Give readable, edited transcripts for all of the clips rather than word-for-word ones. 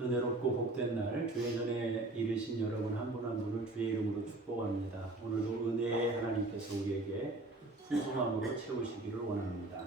은혜롭고 복된 날 주의 전에 이르신 여러분 한 분 한 분을 주의 이름으로 축복합니다. 오늘도 은혜의 하나님께서 우리에게 풍성함으로 채우시기를 원합니다.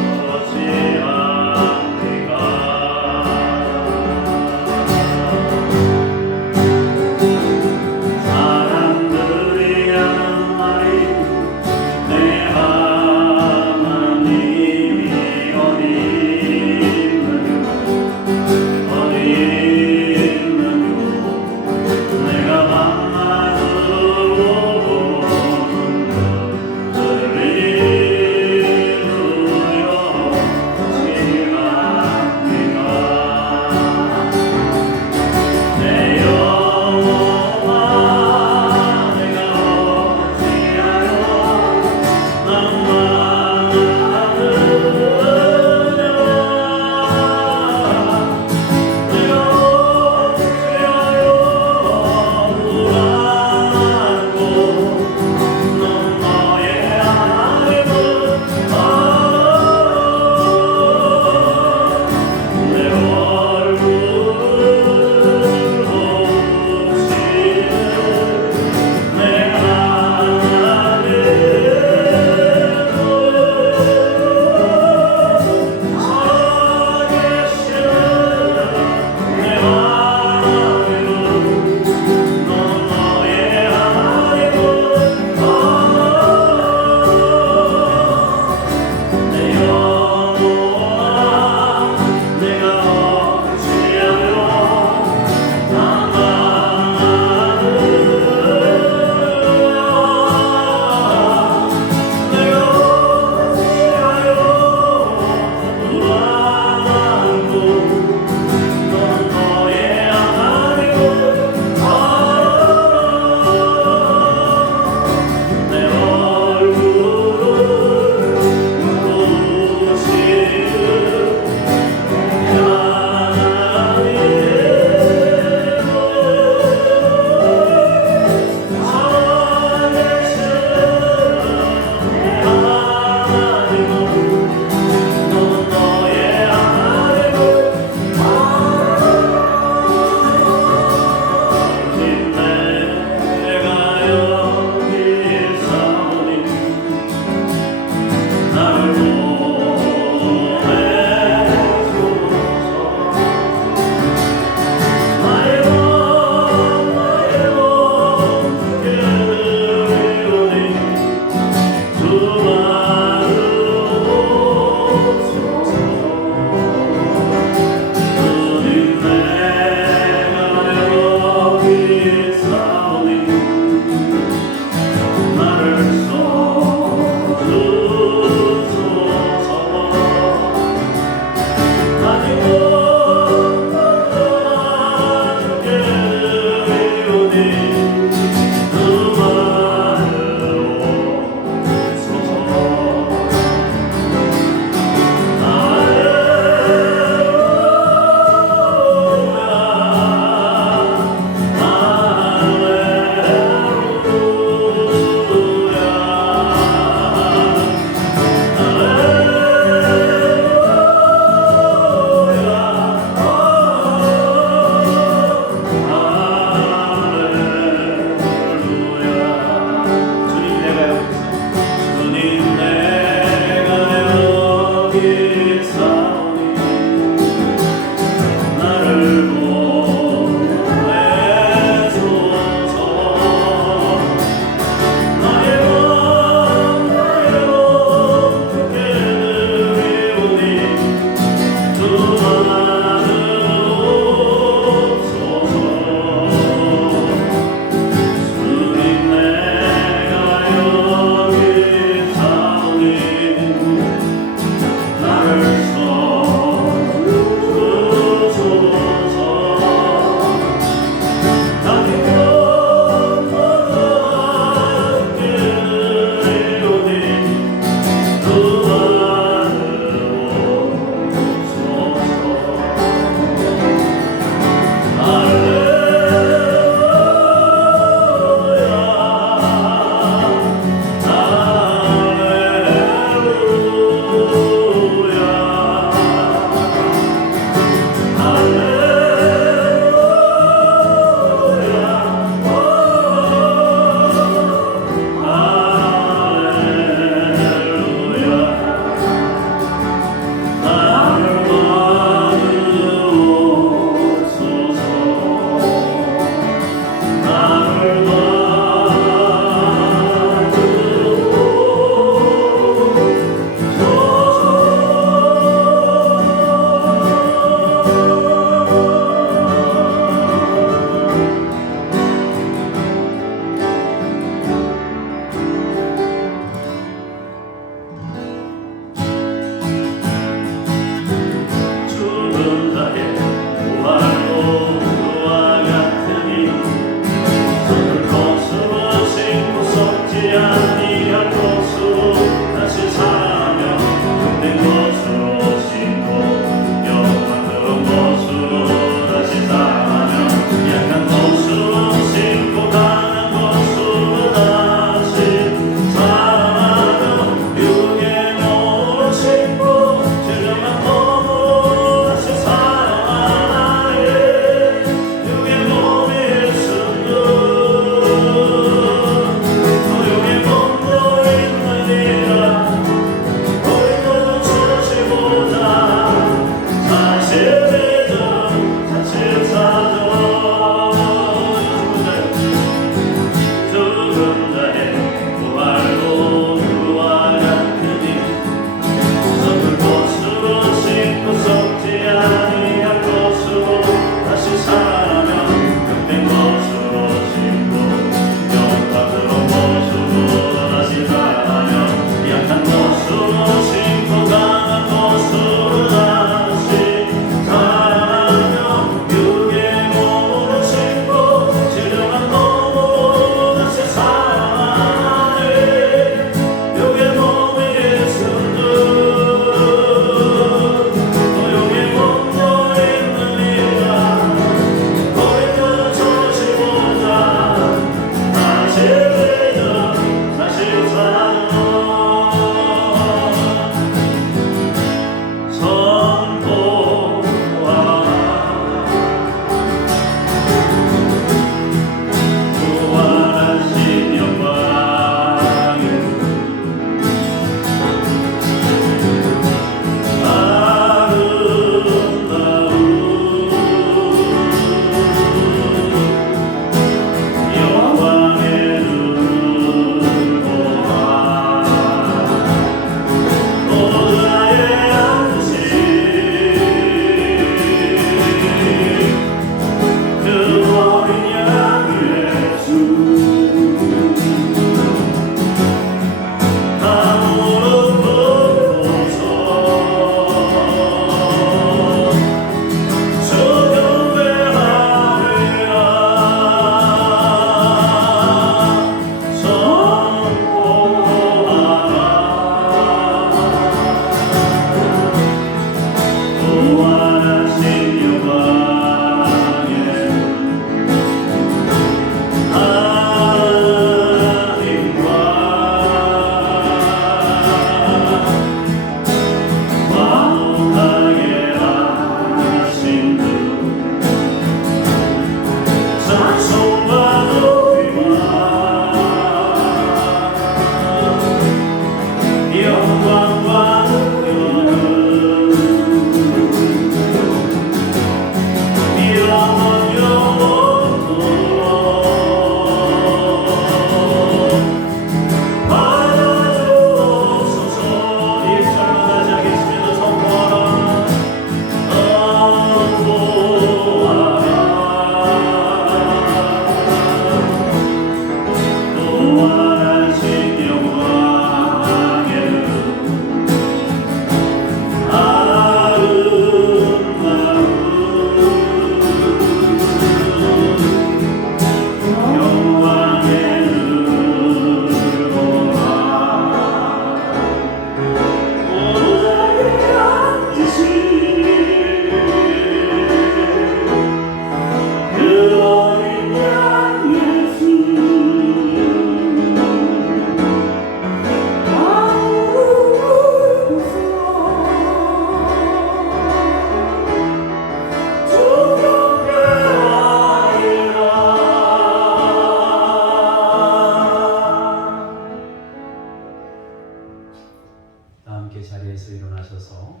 함께 자리에서 일어나셔서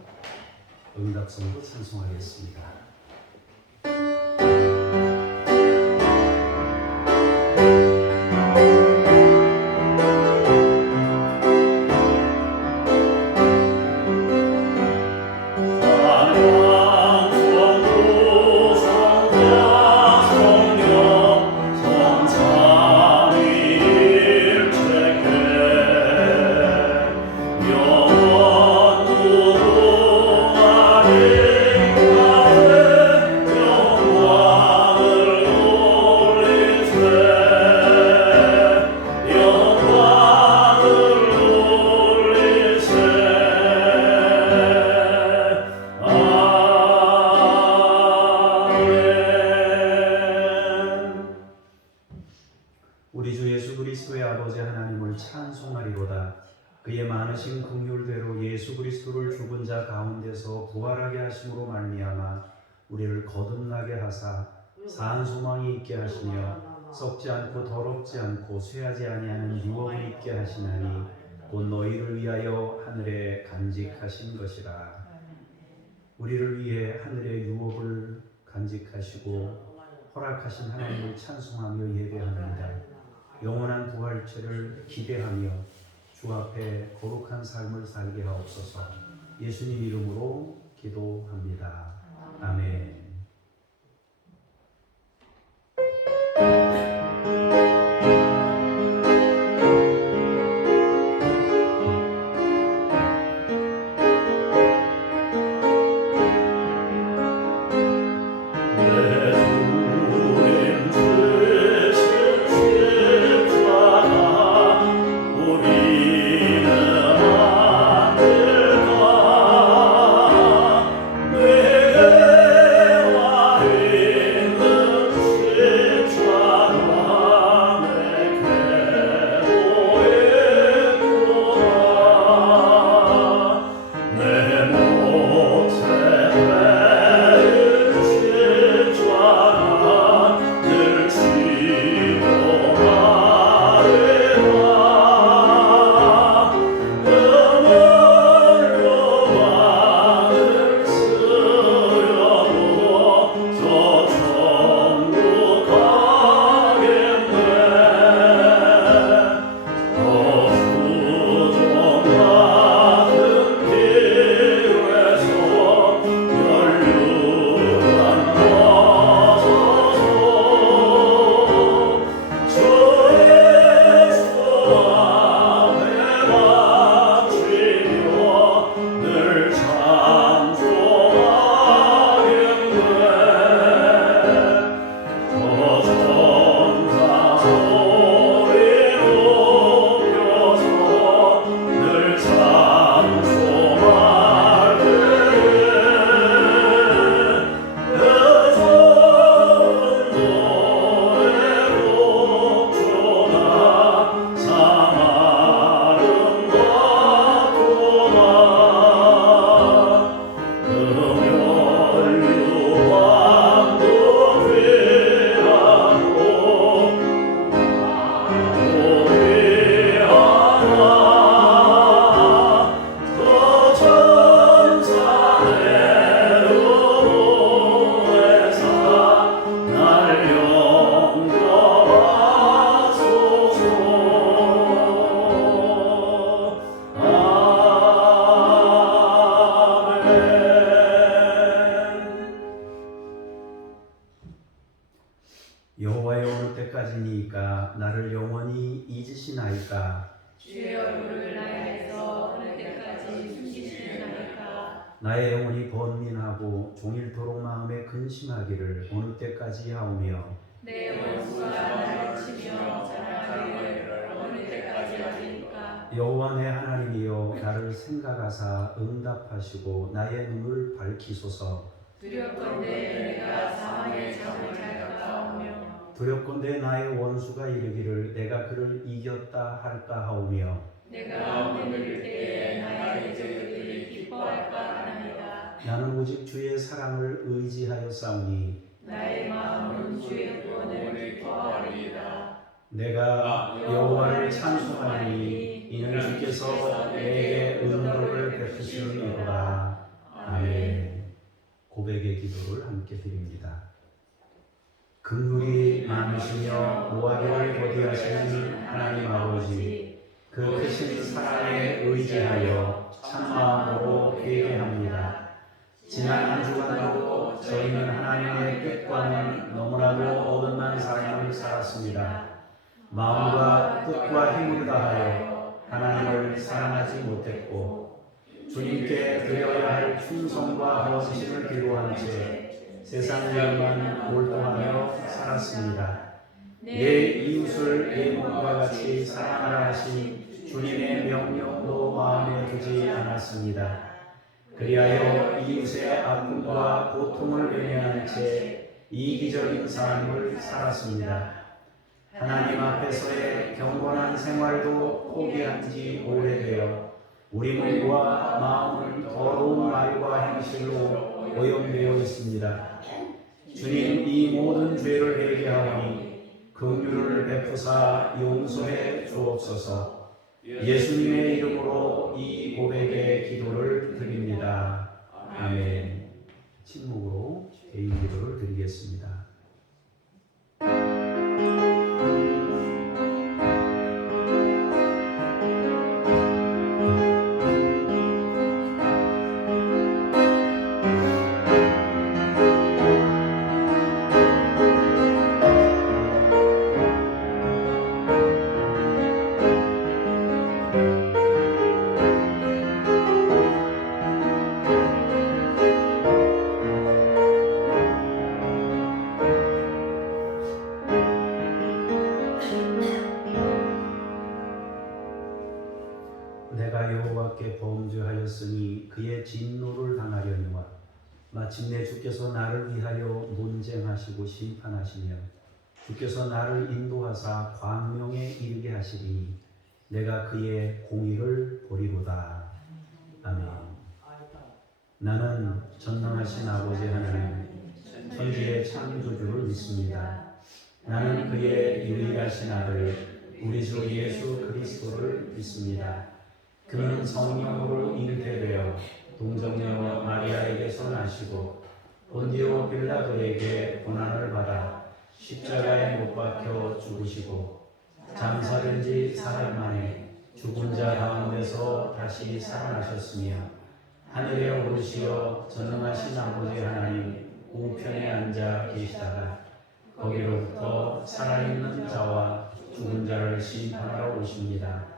응답성도 찬송하겠습니다. 우리 주 예수 그리스도의 아버지 하나님을 찬송하리로다. 그의 많으신 긍휼대로 예수 그리스도를 죽은 자 가운데서 부활하게 하심으로 말미암아 우리를 거듭나게 하사 사한 소망이 있게 하시며 썩지 않고 더럽지 않고 쇠하지 아니하는 유업을 있게 하시나니 곧 너희를 위하여 하늘에 간직하신 것이라. 우리를 위해 하늘의 유업을 간직하시고 허락하신 하나님을 찬송하며 예배합니다. 영원한 부활체를 기대하며 주 앞에 거룩한 삶을 살게 하옵소서. 예수님 이름으로 기도합니다. 아멘. 여호와여 어느 때까지니까 나를 영원히 잊으시나이까. 주의 얼굴을 나에게서 어느 때까지 숨기시나이까. 나의 영혼이 번민하고 종일토록 마음에 근심하기를 어느 때까지 하오며 내 원수가 나를 치며 자랑하기를 어느 때까지 하리까. 여호와 내 하나님이여 나를 생각하사 응답하시고 나의 눈을 밝히소서. 두렵건대 내가 사망의 잠을 잘까 하오며 두렵건대 나의 원수가 이르기를 내가 그를 이겼다 할까 하오며 내가 흔들릴 때에 나의 적들이 기뻐할까 하나이다. 나는 오직 주의 사랑을 의지하여 싸우니 나의 마음은 주의 구원을 기뻐하리이다. 내가 여호와를 찬송하니 이는 주께서 내게 은덕을 기도를 함께 드립니다. 긍휼이 많으시며 노하기를 더디하시는 하나님 아버지, 그 크신 사랑에 의지하여 참마음으로 회개합니다. 지난 한 주간도 저희는 하나님의 뜻과는 너무나도 어긋난 삶을 살았습니다. 마음과 뜻과 힘을 다하여 하나님을 사랑하지 못했고 주님께 드려야 할 충성과 헌신을 기도한 채 세상 일만 몰두하며 살았습니다. 내 이웃을 내 몸과 같이 사랑하라 하신 주님의 명령도 마음에 두지 않았습니다. 그리하여 이웃의 아픔과 고통을 외면한 채 이기적인 삶을 살았습니다. 하나님 앞에서의 경건한 생활도 포기한 지 오래되어 우리 몸과 마음을 더러운 말과 행실로 오염되어 있습니다. 주님, 이 모든 죄를 회개하오니 긍휼을 베푸사 용서해 주옵소서. 예수님의 이름으로 이 고백의 기도를 드립니다. 아멘. 침묵으로 개인 기도를 드리겠습니다. 내가 여호와께 범죄하였으니 그의 진노를 당하려니와 마침내 주께서 나를 위하여 논쟁하시고 심판하시며 주께서 나를 인도하사 광명에 이르게 하시리니 내가 그의 공의를 보리로다. 아멘. 나는 전능하신 아버지 하나님 천지의 창조주를 믿습니다. 나는 그의 유일하신 아들 우리 주 예수 그리스도를 믿습니다. 그는 성령으로 잉태되어 동정녀 마리아에게서 나시고 본디오 빌라도에게 고난을 받아 십자가에 못 박혀 죽으시고 장사된 지 사흘 만에 죽은 자 가운데서 다시 살아나셨으며 하늘에 오르시어 전능하신 아버지 하나님 우편에 앉아 계시다가 거기로부터 살아있는 자와 죽은 자를 심판하러 오십니다.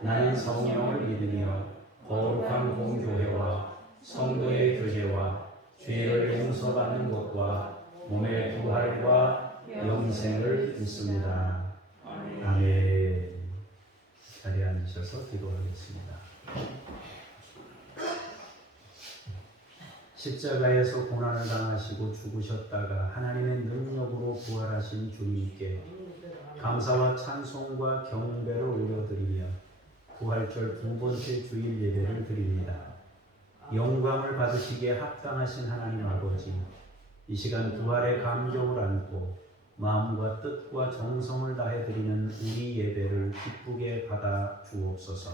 나는 성령을 믿으며 거룩한 공교회와 성도의 교제와 죄를 용서받는 것과 몸의 부활과 영생을 믿습니다. 아멘. 자리에 앉으셔서 기도하겠습니다. 십자가에서 고난을 당하시고 죽으셨다가 하나님의 능력으로 부활하신 주님께 감사와 찬송과 경배를 올려드리며 부활절 두 번째 주일 예배를 드립니다. 영광을 받으시기에 합당하신 하나님 아버지, 이 시간 부활의 감격을 안고 마음과 뜻과 정성을 다해 드리는 우리 예배를 기쁘게 받아 주옵소서.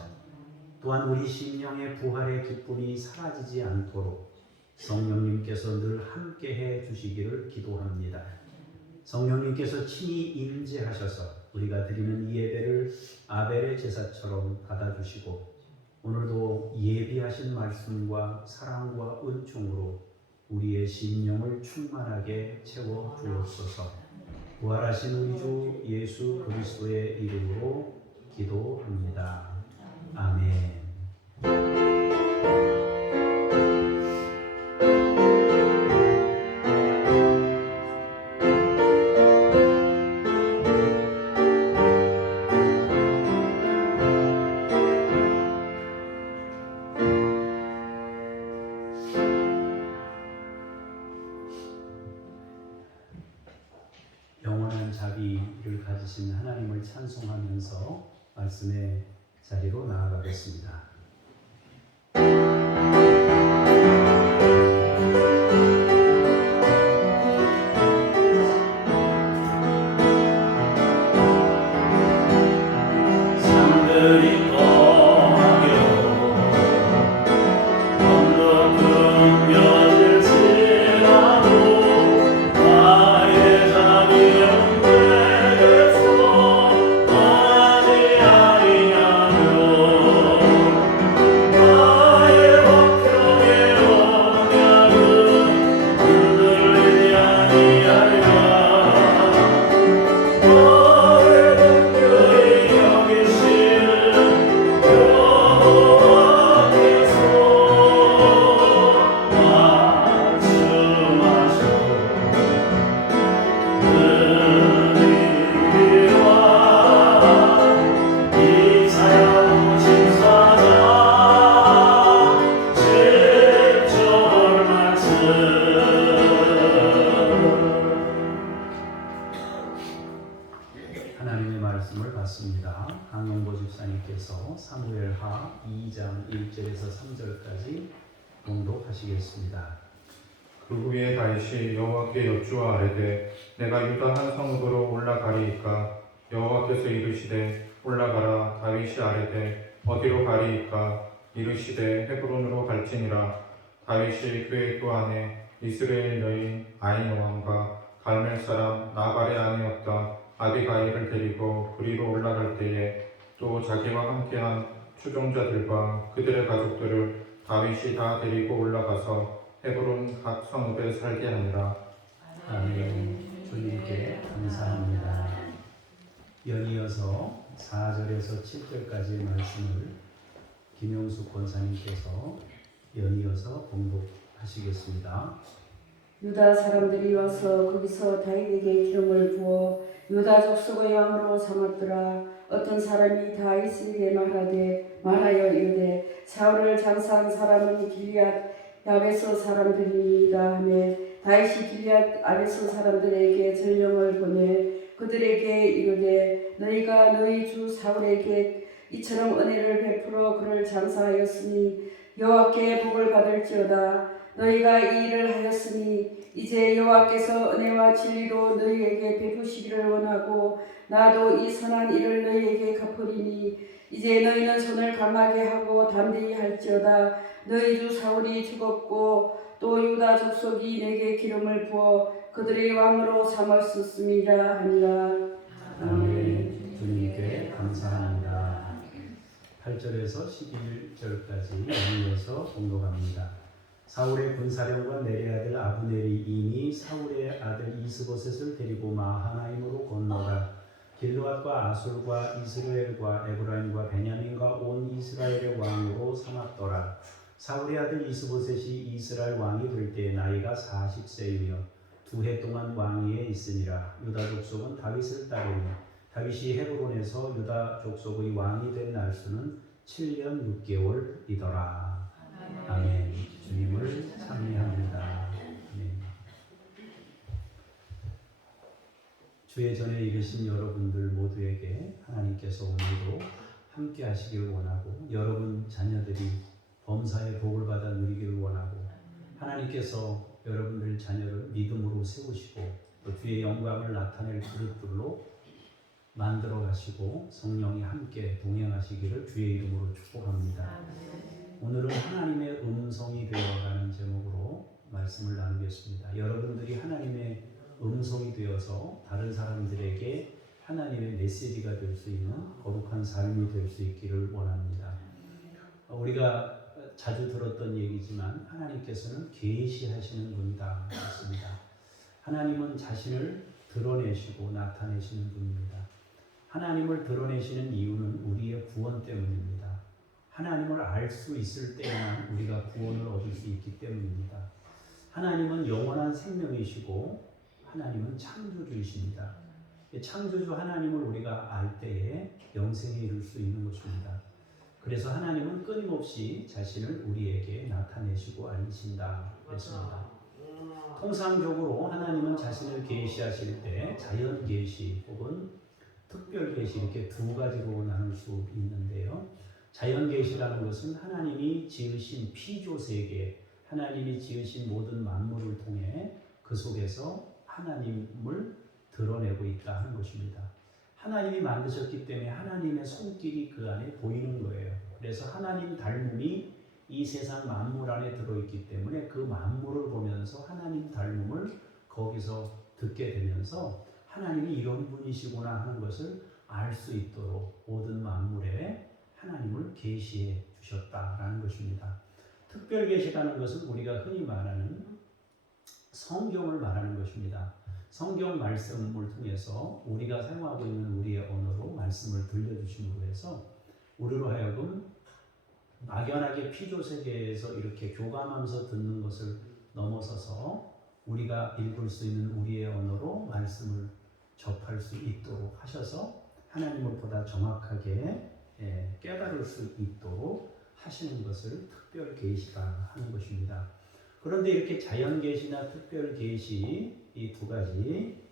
또한 우리 심령의 부활의 기쁨이 사라지지 않도록 성령님께서 늘 함께해 주시기를 기도합니다. 성령님께서 친히 임재하셔서 우리가 드리는 이 예배를 아벨의 제사처럼 받아주시고 오늘도 예비하신 말씀과 사랑과 은총으로 우리의 심령을 충만하게 채워 주옵소서. 부활하신 우리 주 예수 그리스도의 이름으로 기도합니다. 아멘. 영원한 자비를 가지신 하나님을 찬송하면서 말씀의 자리로 나아가겠습니다. 산들이 떠나며 언덕 금연을 지나 사무엘하 2장 1절에서 3절까지 봉독하시겠습니다. 그 후에 다윗이 여호와께 여쭈어 아뢰되 내가 유다 한 성읍으로 올라가리이까 여호와께서 이르시되 올라가라. 다윗이 아뢰되 어디로 가리이까 이르시되 헤브론으로 갈지니라. 다윗이 그의 또 아내 이스라엘 여인 아히노함과 갈멜 사람 나발의 아내였던 아비가일을 데리고 그리로 올라갈 때에 또 자기와 함께한 추종자들과 그들의 가족들을 다윗이 다 데리고 올라가서 헤브론 각 성읍에 살게 하니라. 아멘. 주님께 감사합니다. 연이어서 4절에서 7절까지의 말씀을 김용숙 권사님께서 연이어서 봉독하시겠습니다. 유다 사람들이 와서 거기서 다윗에게 기름을 부어 유다 족속의 왕으로 삼았더라. 어떤 사람이 다윗에게 말하여 이르되 사울을 장사한 사람은 길앗 야베스 사람들입니다 하며 다윗이 길앗 야베스 사람들에게 전령을 보내 그들에게 이르되 너희가 너희 주 사울에게 이처럼 은혜를 베풀어 그를 장사하였으니 여호와께 복을 받을지어다. 너희가 이 일을 하였으니 이제 여호와께서 은혜와 진리로 너희에게 베푸시기를 원하고 나도 이 선한 일을 너희에게 갚으리니 이제 너희는 손을 강하게 하고 담대히 할지어다. 너희 주 사울이 죽었고 또 유다 족속이 내게 기름을 부어 그들의 왕으로 삼았었음이라 하니라. 아멘. 주님께 감사합니다. 8절에서 11절까지 연이어서 봉독합니다. 사울의 군사령관 넬의 아들 아브넬이 이미 사울의 아들 이스보셋을 데리고 마하나임으로 건너가 길르앗과 아술과 이스라엘과 에브라임과 베냐민과 온 이스라엘의 왕으로 삼았더라. 사울의 아들 이스보셋이 이스라엘 왕이 될 때에 나이가 40세이며 2해 동안 왕위에 있으니라. 유다 족속은 다윗을 따르니 다윗이 헤브론에서 유다 족속의 왕이 된 날수는 7년 6개월이더라. 아멘. 주님을 찬미합니다. 아멘. 주의 전에 이르신 여러분들 모두에게 하나님께서 오늘도 함께 하시기를 원하고 여러분 자녀들이 범사의 복을 받아 누리기를 원하고 하나님께서 여러분들 자녀를 믿음으로 세우시고 또 주의 영광을 나타낼 그릇들로 만들어 가시고 성령이 함께 동행하시기를 주의 이름으로 축복합니다. 오늘은 하나님의 음성이 되어가는 제목으로 말씀을 나누겠습니다. 여러분들이 하나님의 음성이 되어서 다른 사람들에게 하나님의 메시지가 될 수 있는 거룩한 삶이 될 수 있기를 원합니다. 우리가 자주 들었던 얘기지만 하나님께서는 계시하시는 분이다 했습니다. 하나님은 자신을 드러내시고 나타내시는 분입니다. 하나님을 드러내시는 이유는 우리의 구원 때문입니다. 하나님을 알 수 있을 때에만 우리가 구원을 얻을 수 있기 때문입니다. 하나님은 영원한 생명이시고 하나님은 창조주이십니다. 창조주 하나님을 우리가 알 때에 영생에 이를 수 있는 것입니다. 그래서 하나님은 끊임없이 자신을 우리에게 나타내시고 알리신다 그랬습니다. 통상적으로 하나님은 자신을 계시하실 때 자연 계시 혹은 특별 계시 이렇게 두 가지로 나눌 수 있는데요. 자연 계시라는 것은 하나님이 지으신 피조 세계, 하나님이 지으신 모든 만물을 통해 그 속에서 하나님을 드러내고 있다 하는 것입니다. 하나님이 만드셨기 때문에 하나님의 손길이 그 안에 보이는 거예요. 그래서 하나님 닮음이 이 세상 만물 안에 들어있기 때문에 그 만물을 보면서 하나님 닮음을 거기서 듣게 되면서 하나님이 이런 분이시구나 하는 것을 알 수 있도록 모든 만물에 하나님을 계시해 주셨다라는 것입니다. 특별 계시라는 것은 우리가 흔히 말하는 성경을 말하는 것입니다. 성경 말씀을 통해서 우리가 사용하고 있는 우리의 언어로 말씀을 들려주심으로 해서 우리로 하여금 막연하게 피조 세계에서 이렇게 교감하면서 듣는 것을 넘어서서 우리가 읽을 수 있는 우리의 언어로 말씀을 접할 수 있도록 하셔서 하나님을 보다 정확하게 깨달을 수 있도록 하시는 것을 특별 계시라 하는 것입니다. 그런데 이렇게 자연 계시나 특별 계시 이 두 가지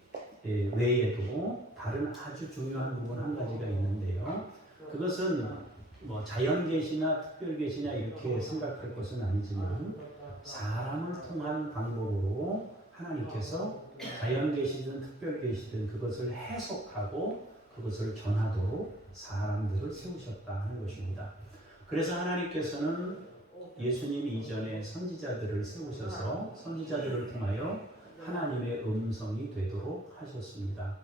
외에도 다른 아주 중요한 부분 한 가지가 있는데요. 그것은 뭐 자연 계시나 특별 계시냐 이렇게 생각할 것은 아니지만 사람을 통한 방법으로 하나님께서 자연 계시든 특별 계시든 그것을 해석하고 그것을 전하도록 사람들을 세우셨다 하는 것입니다. 그래서 하나님께서는 예수님 이전에 선지자들을 세우셔서 선지자들을 통하여 하나님의 음성이 되도록 하셨습니다.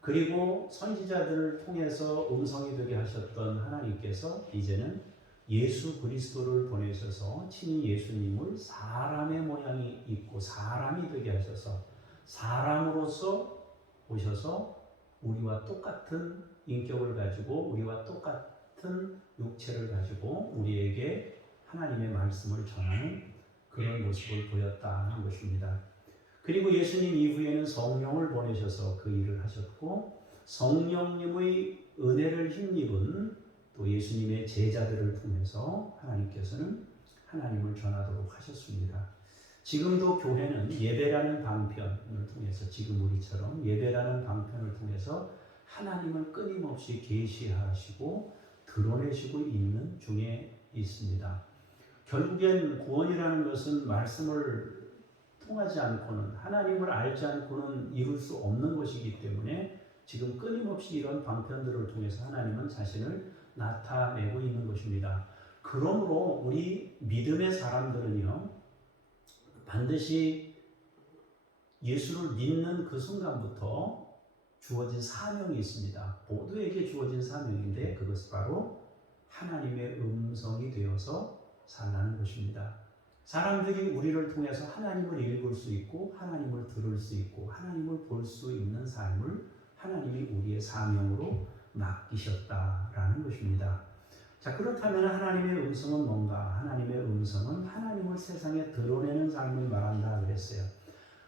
그리고 선지자들을 통해서 음성이 되게 하셨던 하나님께서 이제는 예수 그리스도를 보내셔서 친히 예수님을 사람의 모양이 있고 사람이 되게 하셔서 사람으로서 오셔서 우리와 똑같은 인격을 가지고 우리와 똑같은 육체를 가지고 우리에게 하나님의 말씀을 전하는 그런 모습을 보였다 하는 것입니다. 그리고 예수님 이후에는 성령을 보내셔서 그 일을 하셨고 성령님의 은혜를 힘입은 또 예수님의 제자들을 통해서 하나님께서는 하나님을 전하도록 하셨습니다. 지금도 교회는 예배라는 방편을 통해서 지금 우리처럼 예배라는 방편을 통해서 하나님을 끊임없이 계시하시고 드러내시고 있는 중에 있습니다. 결국엔 구원이라는 것은 말씀을 통하지 않고는 하나님을 알지 않고는 이룰 수 없는 것이기 때문에 지금 끊임없이 이런 방편들을 통해서 하나님은 자신을 나타내고 있는 것입니다. 그러므로 우리 믿음의 사람들은요 반드시 예수를 믿는 그 순간부터 주어진 사명이 있습니다. 모두에게 주어진 사명인데 그것이 바로 하나님의 음성이 되어서 살라는 것입니다. 사람들이 우리를 통해서 하나님을 읽을 수 있고 하나님을 들을 수 있고 하나님을 볼 수 있는 삶을 하나님이 우리의 사명으로 맡기셨다라는 것입니다. 자, 그렇다면 하나님의 음성은 뭔가? 하나님의 음성은 하나님을 세상에 드러내는 삶을 말한다 그랬어요.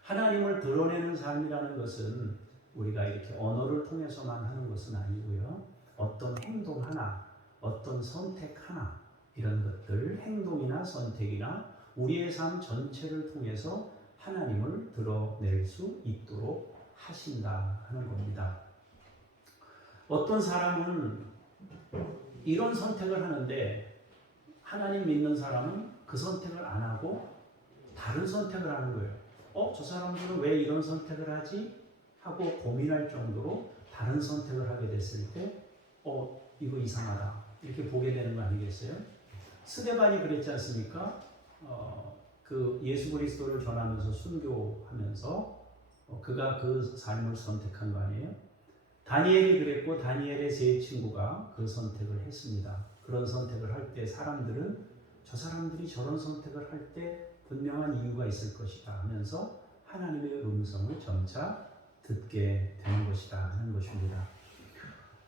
하나님을 드러내는 삶이라는 것은 우리가 이렇게 언어를 통해서만 하는 것은 아니고요. 어떤 행동 하나, 어떤 선택 하나 이런 것들, 행동이나 선택이나 우리의 삶 전체를 통해서 하나님을 드러낼 수 있도록 하신다 하는 겁니다. 어떤 사람은 이런 선택을 하는데 하나님 믿는 사람은 그 선택을 안 하고 다른 선택을 하는 거예요. 저 사람들은 왜 이런 선택을 하지? 하고 고민할 정도로 다른 선택을 하게 됐을 때 이거 이상하다 이렇게 보게 되는 거 아니겠어요? 스데반이 그랬지 않습니까? 그 예수 그리스도를 전하면서 순교하면서 그가 그 삶을 선택한 거 아니에요? 다니엘이 그랬고 다니엘의 세 친구가 그 선택을 했습니다. 그런 선택을 할 때 사람들은 저 사람들이 저런 선택을 할 때 분명한 이유가 있을 것이다 하면서 하나님의 음성을 점차 듣게 되는 것이다 하는 것입니다.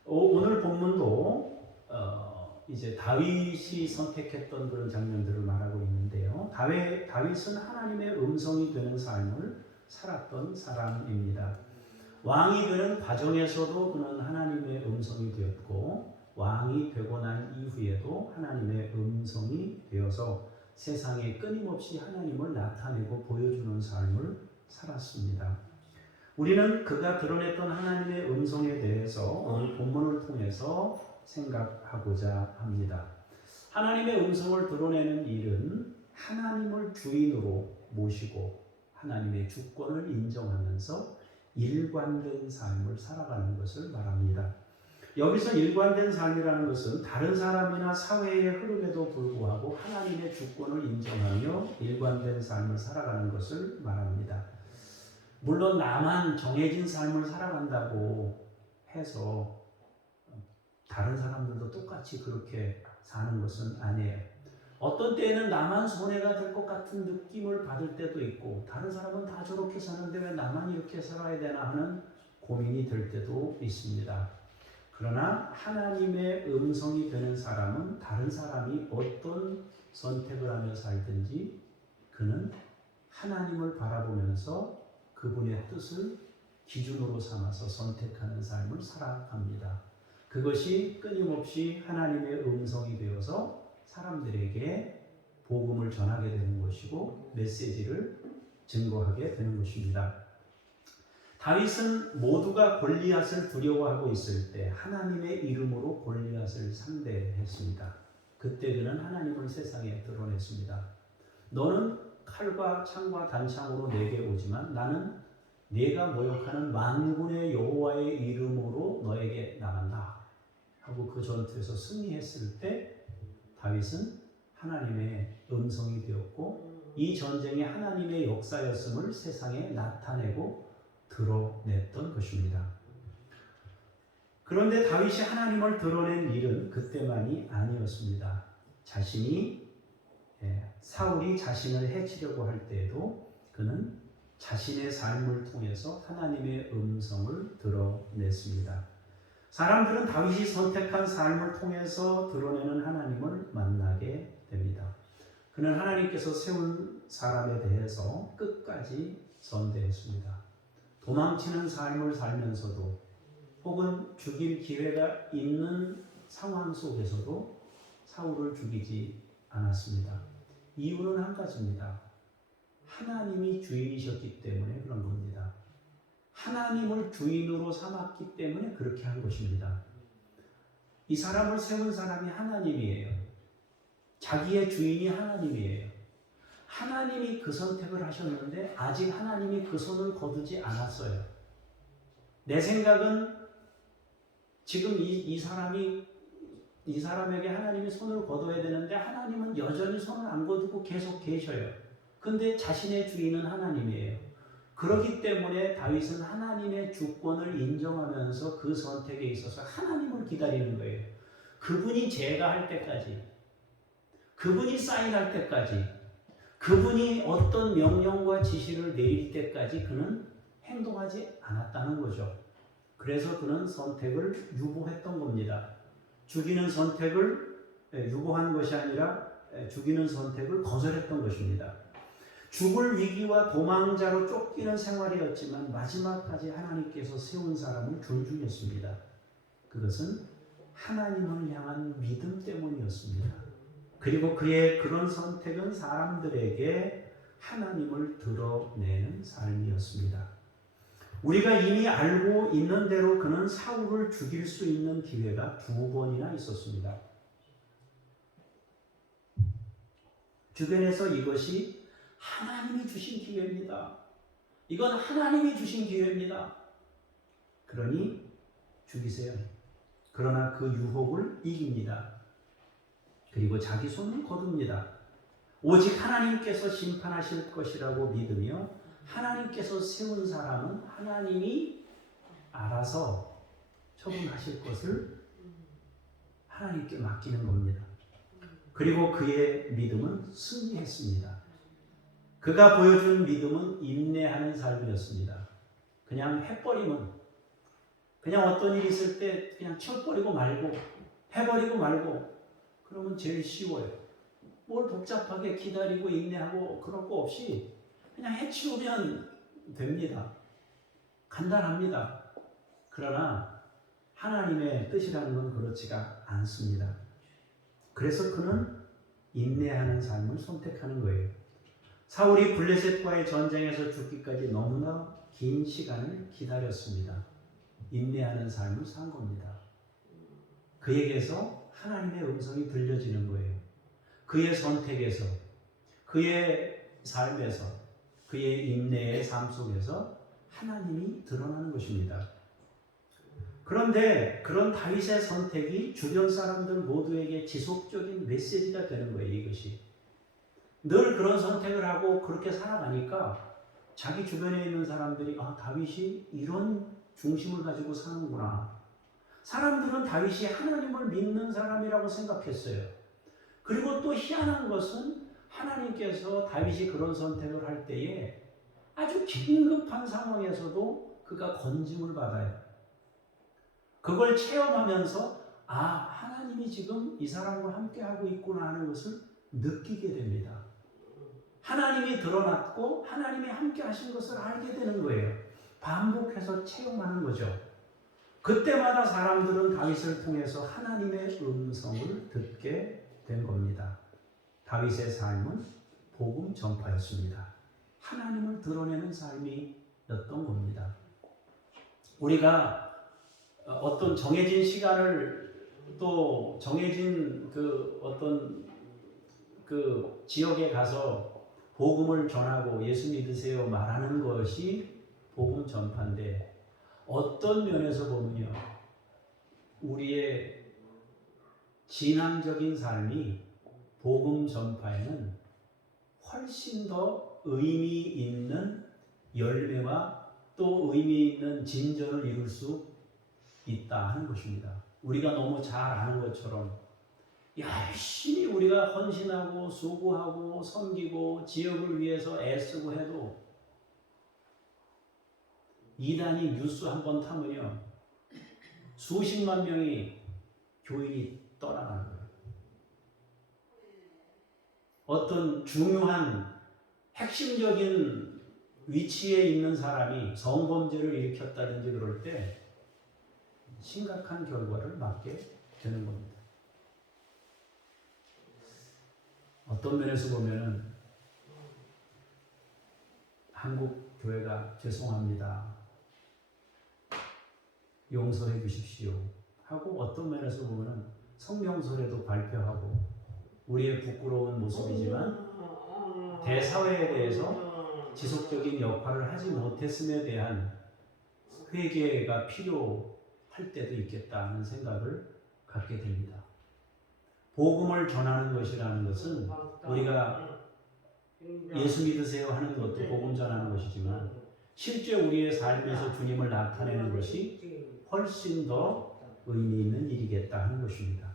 오늘 본문도 이제 다윗이 선택했던 그런 장면들을 말하고 있는데요. 다윗은 하나님의 음성이 되는 삶을 살았던 사람입니다. 왕이 되는 과정에서도 그는 하나님의 음성이 되었고 왕이 되고 난 이후에도 하나님의 음성이 되어서 세상에 끊임없이 하나님을 나타내고 보여주는 삶을 살았습니다. 우리는 그가 드러냈던 하나님의 음성에 대해서 오늘 본문을 통해서 생각하고자 합니다. 하나님의 음성을 드러내는 일은 하나님을 주인으로 모시고 하나님의 주권을 인정하면서 일관된 삶을 살아가는 것을 말합니다. 여기서 일관된 삶이라는 것은 다른 사람이나 사회의 흐름에도 불구하고 하나님의 주권을 인정하며 일관된 삶을 살아가는 것을 말합니다. 물론 나만 정해진 삶을 살아간다고 해서 다른 사람들도 똑같이 그렇게 사는 것은 아니에요. 어떤 때에는 나만 손해가 될 것 같은 느낌을 받을 때도 있고 다른 사람은 다 저렇게 사는데 왜 나만 이렇게 살아야 되나 하는 고민이 들 때도 있습니다. 그러나 하나님의 음성이 되는 사람은 다른 사람이 어떤 선택을 하며 살든지 그는 하나님을 바라보면서 그분의 뜻을 기준으로 삼아서 선택하는 삶을 살아갑니다. 그것이 끊임없이 하나님의 음성이 되어서 사람들에게 복음을 전하게 되는 것이고 메시지를 증거하게 되는 것입니다. 다윗은 모두가 골리앗을 두려워하고 있을 때 하나님의 이름으로 골리앗을 상대했습니다. 그때 그는 하나님을 세상에 드러냈습니다. 너는 칼과 창과 단창으로 내게 오지만 나는 네가 모욕하는 만군의 여호와의 이름으로 너에게 나간다 하고 그 전투에서 승리했을 때 다윗은 하나님의 음성이 되었고 이 전쟁이 하나님의 역사였음을 세상에 나타내고 드러냈던 것입니다. 그런데 다윗이 하나님을 드러낸 일은 그때만이 아니었습니다. 사울이 자신을 해치려고 할 때에도 그는 자신의 삶을 통해서 하나님의 음성을 드러냈습니다. 사람들은 다윗이 선택한 삶을 통해서 드러내는 하나님을 만나게 됩니다. 그는 하나님께서 세운 사람에 대해서 끝까지 선대했습니다. 도망치는 삶을 살면서도 혹은 죽일 기회가 있는 상황 속에서도 사울을 죽이지 않았습니다. 이유는 한 가지입니다. 하나님이 주인이셨기 때문에 그런 겁니다. 하나님을 주인으로 삼았기 때문에 그렇게 한 것입니다. 이 사람을 세운 사람이 하나님이에요. 자기의 주인이 하나님이에요. 하나님이 그 선택을 하셨는데 아직 하나님이 그 손을 거두지 않았어요. 내 생각은 지금 이 사람에게 하나님이 손을 거둬야 되는데 하나님은 여전히 손을 안 거두고 계속 계셔요. 근데 자신의 주인은 하나님이에요. 그렇기 때문에 다윗은 하나님의 주권을 인정하면서 그 선택에 있어서 하나님을 기다리는 거예요. 그분이 제가할 때까지, 그분이 사인할 때까지, 그분이 어떤 명령과 지시를 내릴 때까지 그는 행동하지 않았다는 거죠. 그래서 그는 선택을 유보했던 겁니다. 죽이는 선택을 유보한 것이 아니라 죽이는 선택을 거절했던 것입니다. 죽을 위기와 도망자로 쫓기는 생활이었지만 마지막까지 하나님께서 세운 사람을 존중했습니다. 그것은 하나님을 향한 믿음 때문이었습니다. 그리고 그의 그런 선택은 사람들에게 하나님을 드러내는 삶이었습니다. 우리가 이미 알고 있는 대로 그는 사울을 죽일 수 있는 기회가 2번이나 있었습니다. 주변에서 이것이 하나님이 주신 기회입니다. 이건 하나님이 주신 기회입니다. 그러니 죽이세요. 그러나 그 유혹을 이깁니다. 그리고 자기 손을 거둡니다. 오직 하나님께서 심판하실 것이라고 믿으며 하나님께서 세운 사람은 하나님이 알아서 처분하실 것을 하나님께 맡기는 겁니다. 그리고 그의 믿음은 승리했습니다. 그가 보여준 믿음은 인내하는 삶이었습니다. 그냥 해버리면, 그냥 어떤 일이 있을 때 그냥 치워버리고 말고, 해버리고 말고, 그러면 제일 쉬워요. 뭘 복잡하게 기다리고 인내하고 그럴 거 없이 그냥 해치우면 됩니다. 간단합니다. 그러나 하나님의 뜻이라는 건 그렇지가 않습니다. 그래서 그는 인내하는 삶을 선택하는 거예요. 사울이 블레셋과의 전쟁에서 죽기까지 너무나 긴 시간을 기다렸습니다. 인내하는 삶을 산 겁니다. 그에게서 하나님의 음성이 들려지는 거예요. 그의 선택에서, 그의 삶에서, 그의 인내의 삶 속에서 하나님이 드러나는 것입니다. 그런데 그런 다윗의 선택이 주변 사람들 모두에게 지속적인 메시지가 되는 거예요. 이것이 늘 그런 선택을 하고 그렇게 살아가니까 자기 주변에 있는 사람들이 다윗이 이런 중심을 가지고 사는구나. 사람들은 다윗이 하나님을 믿는 사람이라고 생각했어요. 그리고 또 희한한 것은 하나님께서 다윗이 그런 선택을 할 때에 아주 긴급한 상황에서도 그가 건짐을 받아요. 그걸 체험하면서 하나님이 지금 이 사람과 함께하고 있구나 하는 것을 느끼게 됩니다. 하나님이 드러났고 하나님이 함께 하신 것을 알게 되는 거예요. 반복해서 체험하는 거죠. 그때마다 사람들은 다윗을 통해서 하나님의 음성을 듣게 된 겁니다. 다윗의 삶은 복음 전파였습니다. 하나님을 드러내는 삶이었던 겁니다. 우리가 어떤 정해진 시간을 또 정해진 그 어떤 그 지역에 가서 복음을 전하고 예수 믿으세요 말하는 것이 복음 전파인데, 어떤 면에서 보면요, 우리의 진앙적인 삶이 복음 전파에는 훨씬 더 의미 있는 열매와 또 의미 있는 진전을 이룰 수 있다 하는 것입니다. 우리가 너무 잘 아는 것처럼 열심히 우리가 헌신하고 수고하고 섬기고 지역을 위해서 애쓰고 해도 이단이 뉴스 한 번 타면요, 수십만 명이 교인이 떠나가는 거예요. 어떤 중요한 핵심적인 위치에 있는 사람이 성범죄를 일으켰다든지 그럴 때 심각한 결과를 맞게 되는 겁니다. 어떤 면에서 보면은 한국 교회가 죄송합니다, 용서해 주십시오 하고, 어떤 면에서 보면은 성명서에도 발표하고 우리의 부끄러운 모습이지만 대사회에 대해서 지속적인 역할을 하지 못했음에 대한 회개가 필요할 때도 있겠다는 생각을 갖게 됩니다. 복음을 전하는 것이라는 것은 우리가 예수 믿으세요 하는 것도 복음 전하는 것이지만, 실제 우리의 삶에서 주님을 나타내는 것이 훨씬 더 의미 있는 일이겠다 하는 것입니다.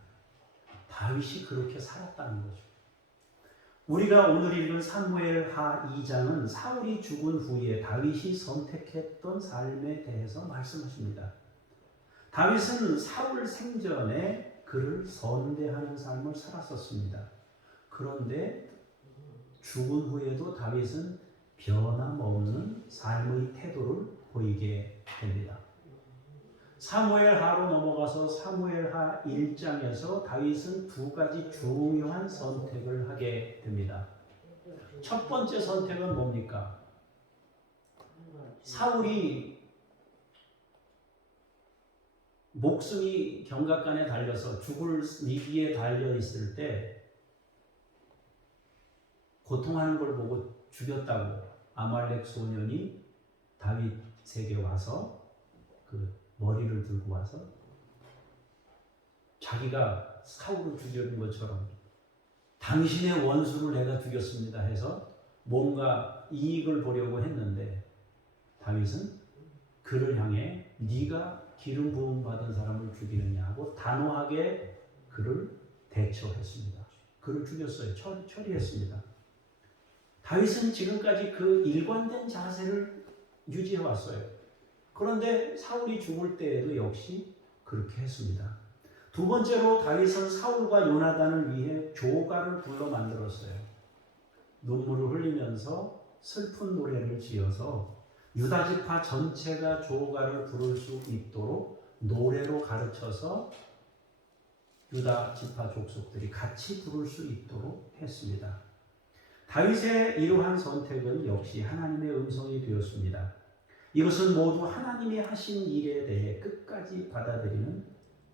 다윗이 그렇게 살았다는 거죠. 우리가 오늘 읽은 사무엘하 2장은 사울이 죽은 후에 다윗이 선택했던 삶에 대해서 말씀하십니다. 다윗은 사울 생전에 그를 선대하는 삶을 살았었습니다. 그런데 죽은 후에도 다윗은 변함없는 삶의 태도를 보이게 됩니다. 사무엘하로 넘어가서 사무엘하 1장에서 다윗은 두 가지 중요한 선택을 하게 됩니다. 첫 번째 선택은 뭡니까? 사울이 목숨이 경각간에 달려서 죽을 위기에 달려 있을 때 고통하는 걸 보고 죽였다고 아말렉 소년이 다윗에게 와서 그 머리를 들고 와서 자기가 사울을 죽이는 것처럼 당신의 원수를 내가 죽였습니다 해서 뭔가 이익을 보려고 했는데, 다윗은 그를 향해 네가 기름 부음 받은 사람을 죽이느냐고 단호하게 그를 대처했습니다. 그를 죽였어요. 처리했습니다. 다윗은 지금까지 그 일관된 자세를 유지해 왔어요. 그런데 사울이 죽을 때에도 역시 그렇게 했습니다. 두 번째로 다윗은 사울과 요나단을 위해 조가를 불러 만들었어요. 눈물을 흘리면서 슬픈 노래를 지어서 유다 지파 전체가 조가를 부를 수 있도록 노래로 가르쳐서 유다 지파 족속들이 같이 부를 수 있도록 했습니다. 다윗의 이러한 선택은 역시 하나님의 음성이 되었습니다. 이것은 모두 하나님이 하신 일에 대해 끝까지 받아들이는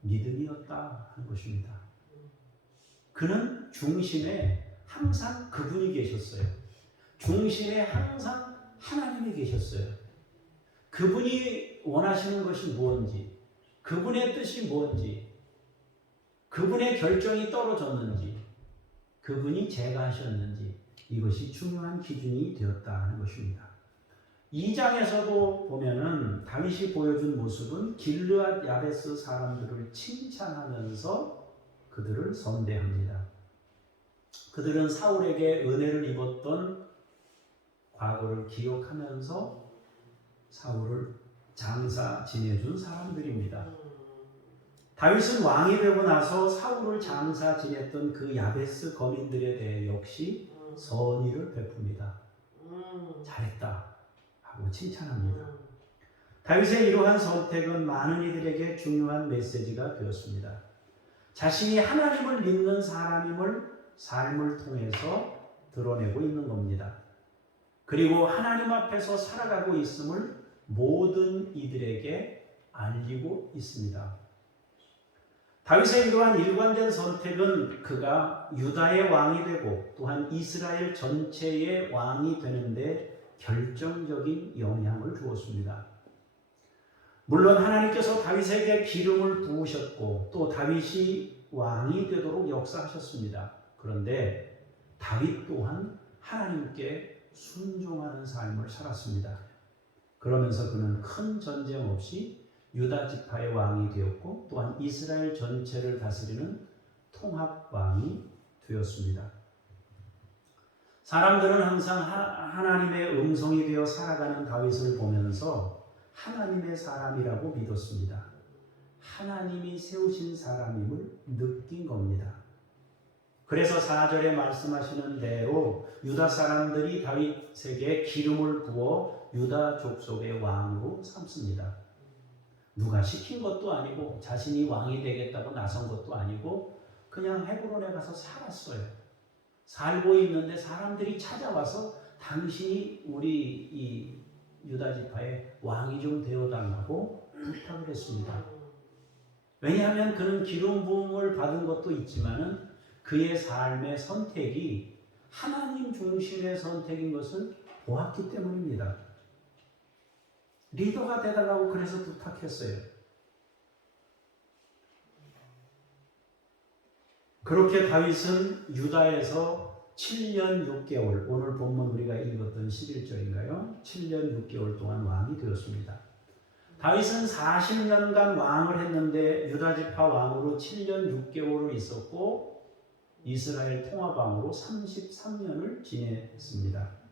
믿음이었다 하는 것입니다. 그는 중심에 항상 그분이 계셨어요. 중심에 항상 하나님이 계셨어요. 그분이 원하시는 것이 무엇인지, 그분의 뜻이 무엇인지, 그분의 결정이 떨어졌는지, 그분이 제가하셨는지, 이것이 중요한 기준이 되었다 하는 것입니다. 2장에서도 보면은 다윗이 보여준 모습은 길르앗 야베스 사람들을 칭찬하면서 그들을 선대합니다. 그들은 사울에게 은혜를 입었던 과거를 기억하면서 사울을 장사 지내준 사람들입니다. 다윗은 왕이 되고 나서 사울을 장사 지냈던 그 야베스 거민들에 대해 역시 선의를 베풉니다. 잘했다 하고 칭찬합니다. 다윗의 이러한 선택은 많은 이들에게 중요한 메시지가 되었습니다. 자신이 하나님을 믿는 사람임을 삶을 통해서 드러내고 있는 겁니다. 그리고 하나님 앞에서 살아가고 있음을 모든 이들에게 알리고 있습니다. 다윗의 이러한 일관된 선택은 그가 유다의 왕이 되고 또한 이스라엘 전체의 왕이 되는데 결정적인 영향을 주었습니다. 물론 하나님께서 다윗에게 기름을 부으셨고 또 다윗이 왕이 되도록 역사하셨습니다. 그런데 다윗 또한 하나님께 순종하는 삶을 살았습니다. 그러면서 그는 큰 전쟁 없이 유다 지파의 왕이 되었고 또한 이스라엘 전체를 다스리는 통합왕이 되었습니다. 사람들은 항상 하나님의 음성이 되어 살아가는 다윗을 보면서 하나님의 사람이라고 믿었습니다. 하나님이 세우신 사람임을 느낀 겁니다. 그래서 4절에 말씀하시는 대로 유다 사람들이 다윗에게 기름을 부어 유다 족속의 왕으로 삼습니다. 누가 시킨 것도 아니고 자신이 왕이 되겠다고 나선 것도 아니고 그냥 헤브론에 가서 살았어요. 살고 있는데 사람들이 찾아와서 당신이 우리 이 유다 지파의 왕이 좀 되어달라고 부탁을 했습니다. 왜냐하면 그는 기름 부음을 받은 것도 있지만은 그의 삶의 선택이 하나님 중심의 선택인 것을 보았기 때문입니다. 리더가 되달라고 그래서 부탁했어요. 그렇게 다윗은 유다에서 7년 6개월, 오늘 본문 우리가 읽었던 11절인가요? 7년 6개월 동안 왕이 되었습니다. 다윗은 40년간 왕을 했는데 유다 지파 왕으로 7년 6개월을 있었고 이스라엘 통합왕으로 33년을 지냈습니다.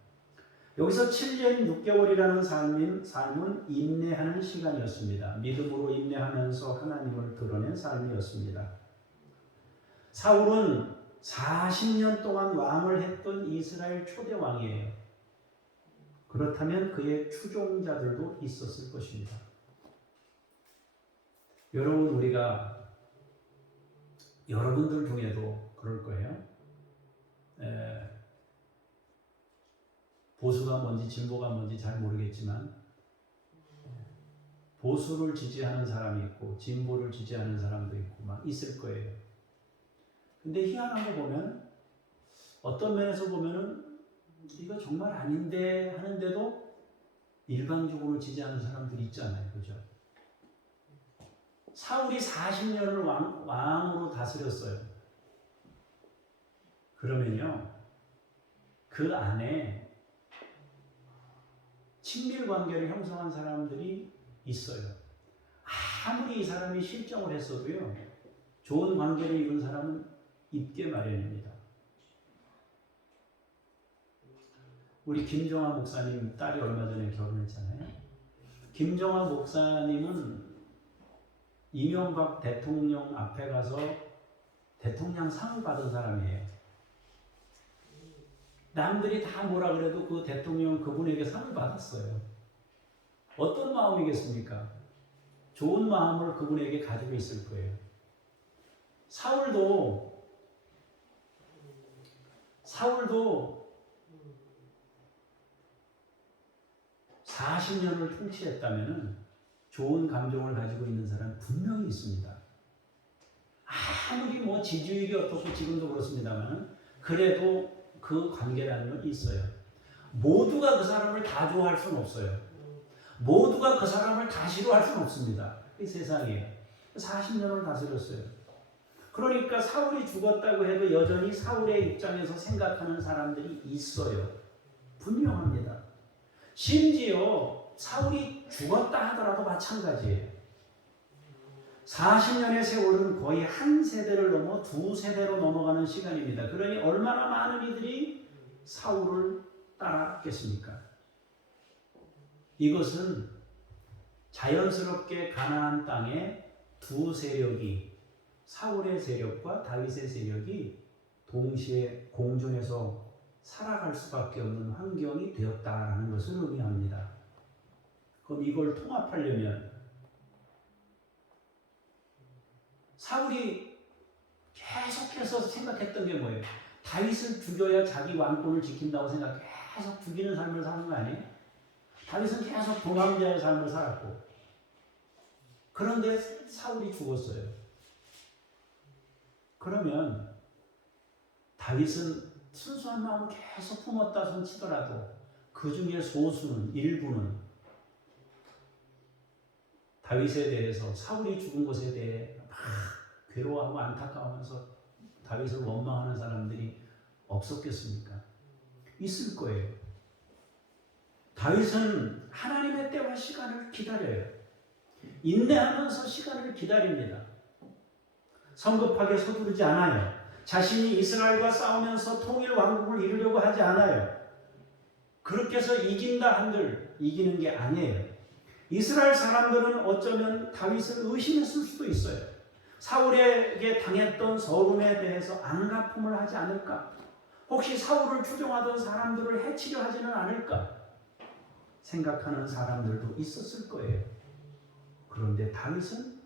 여기서 7년 6개월이라는 삶은 인내하는 시간이었습니다. 믿음으로 인내하면서 하나님을 드러낸 삶이었습니다. 사울은 40년 동안 왕을 했던 이스라엘 초대 왕이에요. 그렇다면 그의 추종자들도 있었을 것입니다. 여러분, 우리가 여러분들 중에도 그럴 거예요. 보수가 뭔지 진보가 뭔지 잘 모르겠지만 보수를 지지하는 사람이 있고 진보를 지지하는 사람도 있고 막 있을 거예요. 근데 희한한 거 보면 어떤 면에서 보면은 이거 정말 아닌데 하는데도 일방적으로 지지하는 사람들이 있잖아요. 그죠? 사울이 40년을 왕으로 다스렸어요. 그러면요, 그 안에 친밀 관계를 형성한 사람들이 있어요. 아무리 이 사람이 실정을 했어도요, 좋은 관계를 이룬 사람은 있게 마련입니다. 우리 김정아 목사님 딸이 얼마 전에 결혼했잖아요. 김정아 목사님은 이명박 대통령 앞에 가서 대통령 상을 받은 사람이에요. 남들이 다 뭐라 그래도 그 대통령은 그분에게 상을 받았어요. 어떤 마음이겠습니까? 좋은 마음을 그분에게 가지고 있을 거예요. 사울도 40년을 통치했다면 좋은 감정을 가지고 있는 사람 분명히 있습니다. 아무리 뭐 지지율이 어떻고 지금도 그렇습니다만 그래도 그 관계라는 건 있어요. 모두가 그 사람을 다 좋아할 수는 없어요. 모두가 그 사람을 다 싫어할 수는 없습니다. 이 세상이에요. 40년을 다스렸어요. 그러니까 사울이 죽었다고 해도 여전히 사울의 입장에서 생각하는 사람들이 있어요. 분명합니다. 심지어 사울이 죽었다 하더라도 마찬가지예요. 40년의 세월은 거의 한 세대를 넘어 두 세대로 넘어가는 시간입니다. 그러니 얼마나 많은 이들이 사울을 따랐겠습니까? 이것은 자연스럽게 가나안 땅에 두 세력이, 사울의 세력과 다윗의 세력이 동시에 공존해서 살아갈 수밖에 없는 환경이 되었다라는 것을 의미합니다. 그럼 이걸 통합하려면 사울이 계속해서 생각했던 게 뭐예요? 다윗을 죽여야 자기 왕권을 지킨다고 생각, 계속 죽이는 삶을 사는 거 아니에요? 다윗은 계속 도망자의 삶을 살았고 그런데 사울이 죽었어요. 그러면 다윗은 순수한 마음 계속 품었다 손 치더라도 그 중에 소수는, 일부는 다윗에 대해서, 사울이 죽은 것에 대해 막 괴로워하고 안타까워하면서 다윗을 원망하는 사람들이 없었겠습니까? 있을 거예요. 다윗은 하나님의 때와 시간을 기다려요. 인내하면서 시간을 기다립니다. 성급하게 서두르지 않아요. 자신이 이스라엘과 싸우면서 통일 왕국을 이루려고 하지 않아요. 그렇게 해서 이긴다 한들 이기는 게 아니에요. 이스라엘 사람들은 어쩌면 다윗을 의심했을 수도 있어요. 사울에게 당했던 서름에 대해서 안갚음을 하지 않을까? 혹시 사울을 추종하던 사람들을 해치려 하지는 않을까? 생각하는 사람들도 있었을 거예요. 그런데 다윗은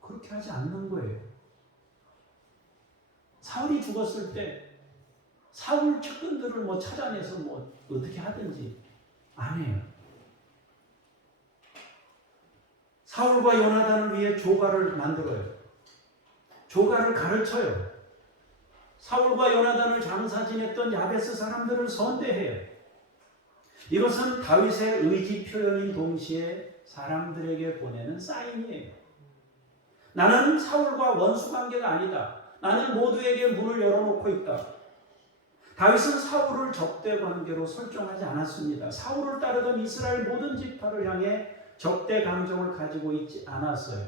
그렇게 하지 않는 거예요. 사울이 죽었을 때 사울 측근들을 찾아내서 어떻게 하든지 안 해요. 사울과 요나단을 위해 조가를 만들어요. 조가를 가르쳐요. 사울과 요나단을 장사 지냈던 야베스 사람들을 선대해요. 이것은 다윗의 의지 표현인 동시에 사람들에게 보내는 사인이에요. 나는 사울과 원수 관계가 아니다. 나는 모두에게 문을 열어놓고 있다. 다윗은 사울을 적대 관계로 설정하지 않았습니다. 사울을 따르던 이스라엘 모든 지파를 향해 적대 감정을 가지고 있지 않았어요.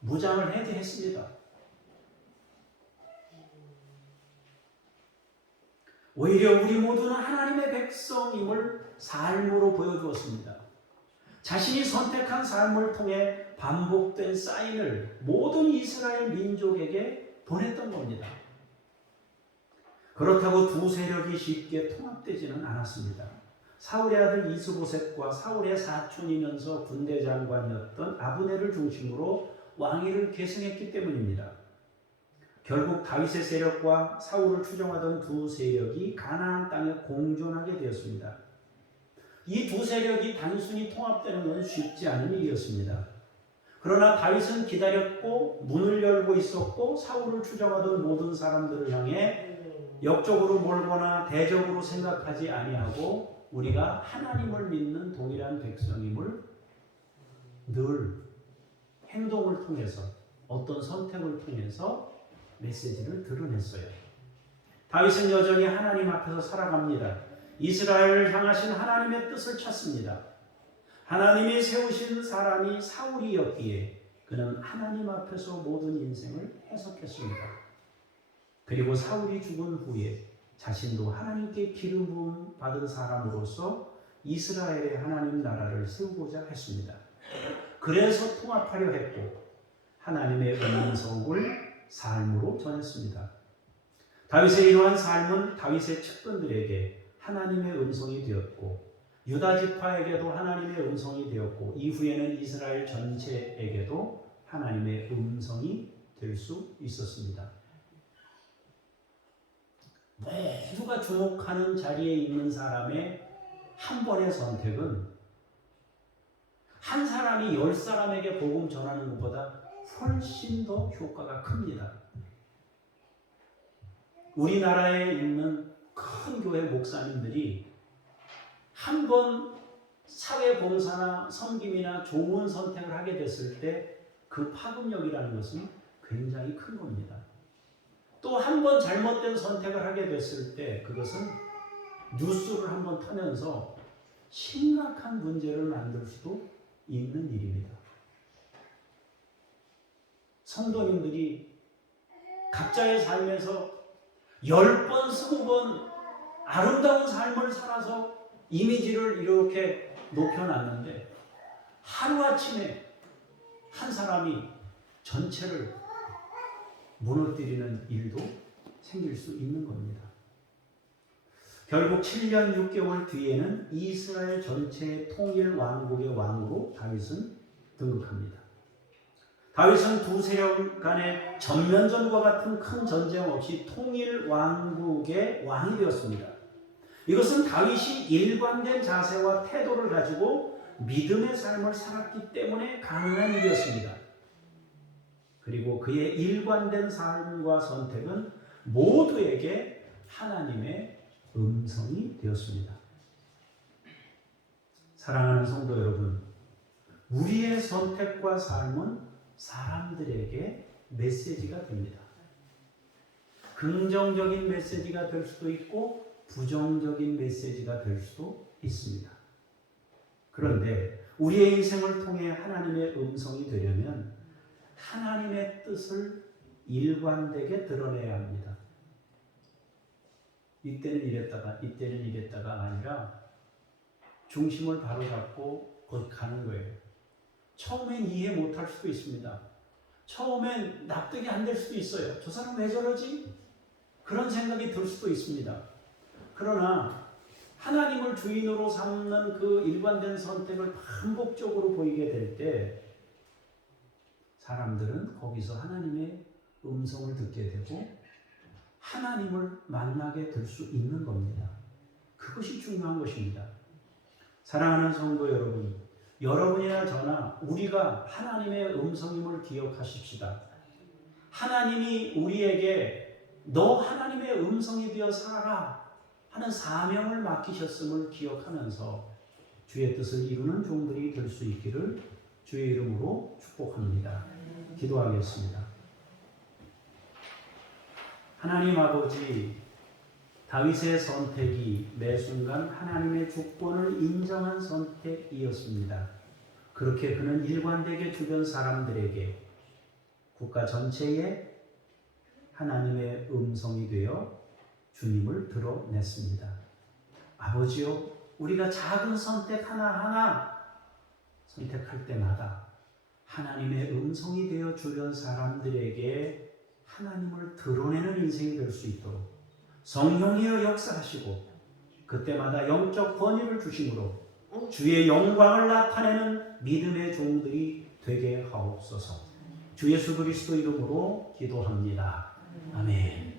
무장을 해제했습니다. 오히려 우리 모두는 하나님의 백성임을 삶으로 보여주었습니다. 자신이 선택한 삶을 통해 반복된 사인을 모든 이스라엘 민족에게 보냈던 겁니다. 그렇다고 두 세력이 쉽게 통합되지는 않았습니다. 사울의 아들 이스보셋과 사울의 사촌이면서 군대 장관이었던 아브넬을 중심으로 왕위를 계승했기 때문입니다. 결국 다윗의 세력과 사울을 추종하던 두 세력이 가나안 땅에 공존하게 되었습니다. 이 두 세력이 단순히 통합되는 건 쉽지 않은 일이었습니다. 그러나 다윗은 기다렸고 문을 열고 있었고 사울을 추종하던 모든 사람들을 향해 역적으로 몰거나 대적으로 생각하지 아니하고 우리가 하나님을 믿는 동일한 백성임을 늘 행동을 통해서 어떤 선택을 통해서 메시지를 드러냈어요. 다윗은 여전히 하나님 앞에서 살아갑니다. 이스라엘을 향하신 하나님의 뜻을 찾습니다. 하나님이 세우신 사람이 사울이었기에 그는 하나님 앞에서 모든 인생을 해석했습니다. 그리고 사울이 죽은 후에 자신도 하나님께 기름 부음 받은 사람으로서 이스라엘의 하나님 나라를 세우고자 했습니다. 그래서 통합하려 했고 하나님의 음성을 삶으로 전했습니다. 다윗의 이러한 삶은 다윗의 측근들에게 하나님의 음성이 되었고 유다 지파에게도 하나님의 음성이 되었고 이후에는 이스라엘 전체에게도 하나님의 음성이 될 수 있었습니다. 모두가 주목하는 자리에 있는 사람의 한 번의 선택은 한 사람이 10사람에게 복음 전하는 것보다 훨씬 더 효과가 큽니다. 우리나라에 있는 큰 교회 목사님들이 한 번 사회봉사나 섬김이나 좋은 선택을 하게 됐을 때 그 파급력이라는 것은 굉장히 큰 겁니다. 또 한 번 잘못된 선택을 하게 됐을 때 그것은 뉴스를 한번 타면서 심각한 문제를 만들 수도 있는 일입니다. 성도님들이 각자의 삶에서 10번, 20번 아름다운 삶을 살아서 이미지를 이렇게 높여놨는데 하루아침에 한 사람이 전체를 무너뜨리는 일도 생길 수 있는 겁니다. 결국 7년 6개월 뒤에는 이스라엘 전체의 통일 왕국의 왕으로 다윗은 등극합니다. 다윗은 두 세력 간의 전면전과 같은 큰 전쟁 없이 통일 왕국의 왕이 되었습니다. 이것은 다윗이 일관된 자세와 태도를 가지고 믿음의 삶을 살았기 때문에 가능한 일이었습니다. 그리고 그의 일관된 삶과 선택은 모두에게 하나님의 음성이 되었습니다. 사랑하는 성도 여러분, 우리의 선택과 삶은 사람들에게 메시지가 됩니다. 긍정적인 메시지가 될 수도 있고 부정적인 메시지가 될 수도 있습니다. 그런데 우리의 인생을 통해 하나님의 음성이 되려면 하나님의 뜻을 일관되게 드러내야 합니다. 이때는 이랬다가 아니라 중심을 바로잡고 곧 가는 거예요. 처음엔 이해 못할 수도 있습니다. 처음엔 납득이 안 될 수도 있어요. 저 사람 왜 저러지? 그런 생각이 들 수도 있습니다. 그러나 하나님을 주인으로 삼는 그 일관된 선택을 반복적으로 보이게 될 때 사람들은 거기서 하나님의 음성을 듣게 되고 하나님을 만나게 될 수 있는 겁니다. 그것이 중요한 것입니다. 사랑하는 성도 여러분, 여러분이나 저나 우리가 하나님의 음성임을 기억하십시다. 하나님이 우리에게 너 하나님의 음성이 되어 살아라 하는 사명을 맡기셨음을 기억하면서 주의 뜻을 이루는 종들이 될 수 있기를 주의 이름으로 축복합니다. 기도하겠습니다. 하나님 아버지, 다윗의 선택이 매 순간 하나님의 주권을 인정한 선택이었습니다. 그렇게 그는 일관되게 주변 사람들에게 국가 전체에 하나님의 음성이 되어 주님을 드러냈습니다. 아버지요, 우리가 작은 선택 하나하나 선택할 때마다 하나님의 음성이 되어 주변 사람들에게 하나님을 드러내는 인생이 될 수 있도록 성령이여 역사하시고 그때마다 영적 권위를 주심으로 주의 영광을 나타내는 믿음의 종들이 되게 하옵소서. 주 예수 그리스도 이름으로 기도합니다. 아멘.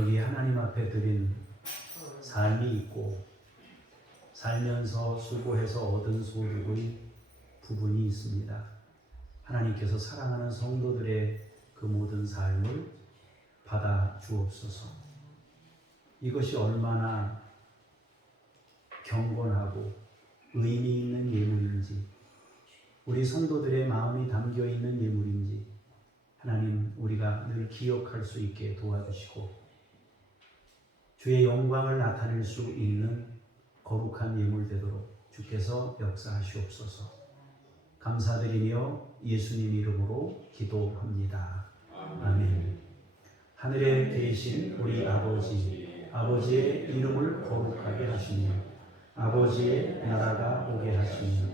여기 하나님 앞에 드린 삶이 있고 살면서 수고해서 얻은 소득의 부분이 있습니다. 하나님께서 사랑하는 성도들의 그 모든 삶을 받아 주옵소서. 이것이 얼마나 경건하고 의미 있는 예물인지, 우리 성도들의 마음이 담겨 있는 예물인지 하나님 우리가 늘 기억할 수 있게 도와주시고 주의 영광을 나타낼 수 있는 거룩한 예물 되도록 주께서 역사하시옵소서. 감사드리며 예수님 이름으로 기도합니다. 아멘. 하늘에 계신 우리 아버지, 아버지의 이름을 거룩하게 하시며 아버지의 나라가 오게 하시며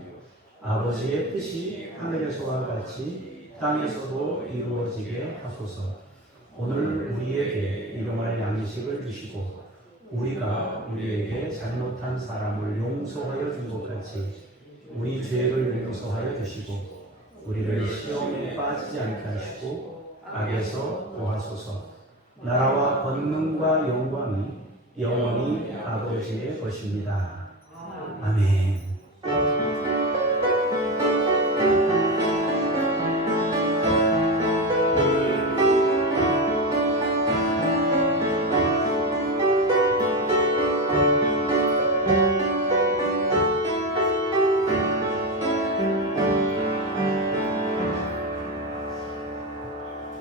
아버지의 뜻이 하늘에서와 같이 땅에서도 이루어지게 하소서. 오늘 우리에게 일용할 양식을 주시고 우리가 우리에게 잘못한 사람을 용서하여 준 것 같이 우리 죄를 용서하여 주시고 우리를 시험에 빠지지 않게 하시고 악에서 구하소서. 나라와 권능과 영광이 영원히 아버지의 것입니다. 아멘.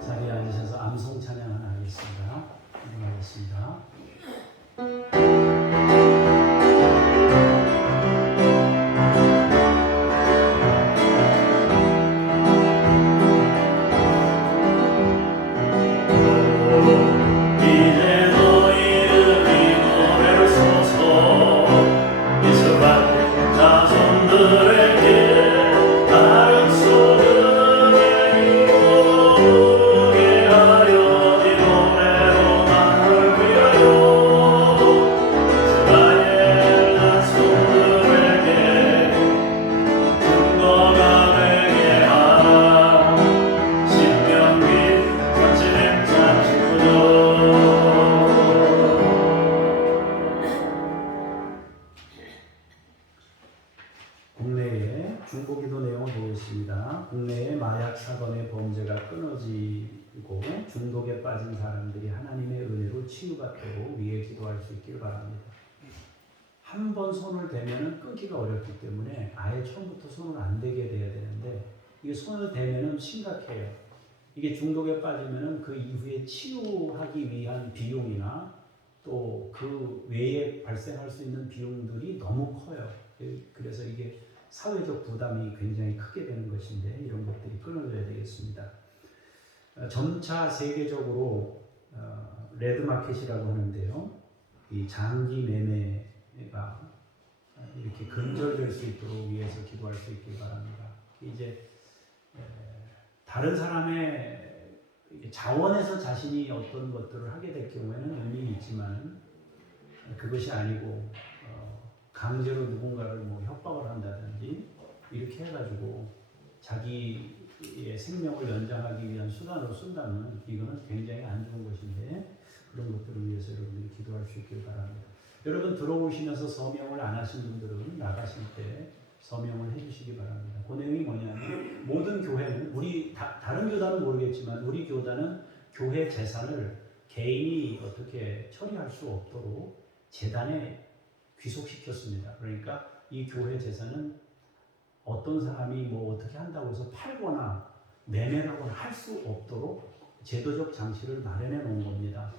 자리에 앉으셔서 암송 찬양 하나 하겠습니다. 인도하겠습니다. 이제 너 이름이 노래를 써서 이스라엘 자손들에게 다른 소득에 이루게 하여 이 노래로 나를 위하여 이스라엘 자손들에게 증거가 되게 하라. 신명기 39절. 국내에 중보기도 내용을 보겠습니다. 국내에 마약 사건의 범죄가 끊어지고 중독에 빠진 사람들이 하나님의 은혜로 치유받도록 위해 기도할 수 있길 바랍니다. 한 번 손을 대면 끊기가 어렵기 때문에 아예 처음부터 손을 안 대게 돼야 되는데 이게 손을 대면 심각해요. 이게 중독에 빠지면 그 이후에 치유하기 위한 비용이나 또 그 외에 발생할 수 있는 비용들이 너무 커요. 그래서 이게 사회적 부담이 굉장히 크게 되는 것인데 이런 것들이 끊어져야 되겠습니다. 점차 세계적으로 레드마켓이라고 하는데요. 이 장기 매매가 이렇게 근절될 수 있도록 위해서 기도할 수 있길 바랍니다. 이제 다른 사람의 자원에서 자신이 어떤 것들을 하게 될 경우에는 의미가 있지만 그것이 아니고 강제로 누군가를 뭐 협박을 한다든지 이렇게 해가지고 자기의 생명을 연장하기 위한 수단으로 쓴다면 이거는 굉장히 안 좋은 것인데 그런 것들을 위해서 여러분들이 기도할 수 있길 바랍니다. 여러분 들어오시면서 서명을 안 하신 분들은 나가실 때 서명을 해주시기 바랍니다. 그 내용이 뭐냐면 모든 교회는 다른 교단은 모르겠지만 우리 교단은 교회 재산을 개인이 어떻게 처리할 수 없도록 재단에 귀속시켰습니다. 그러니까 이 교회 재산은 어떤 사람이 뭐 어떻게 한다고 해서 팔거나 매매하거나 할 수 없도록 제도적 장치를 마련해 놓은 겁니다.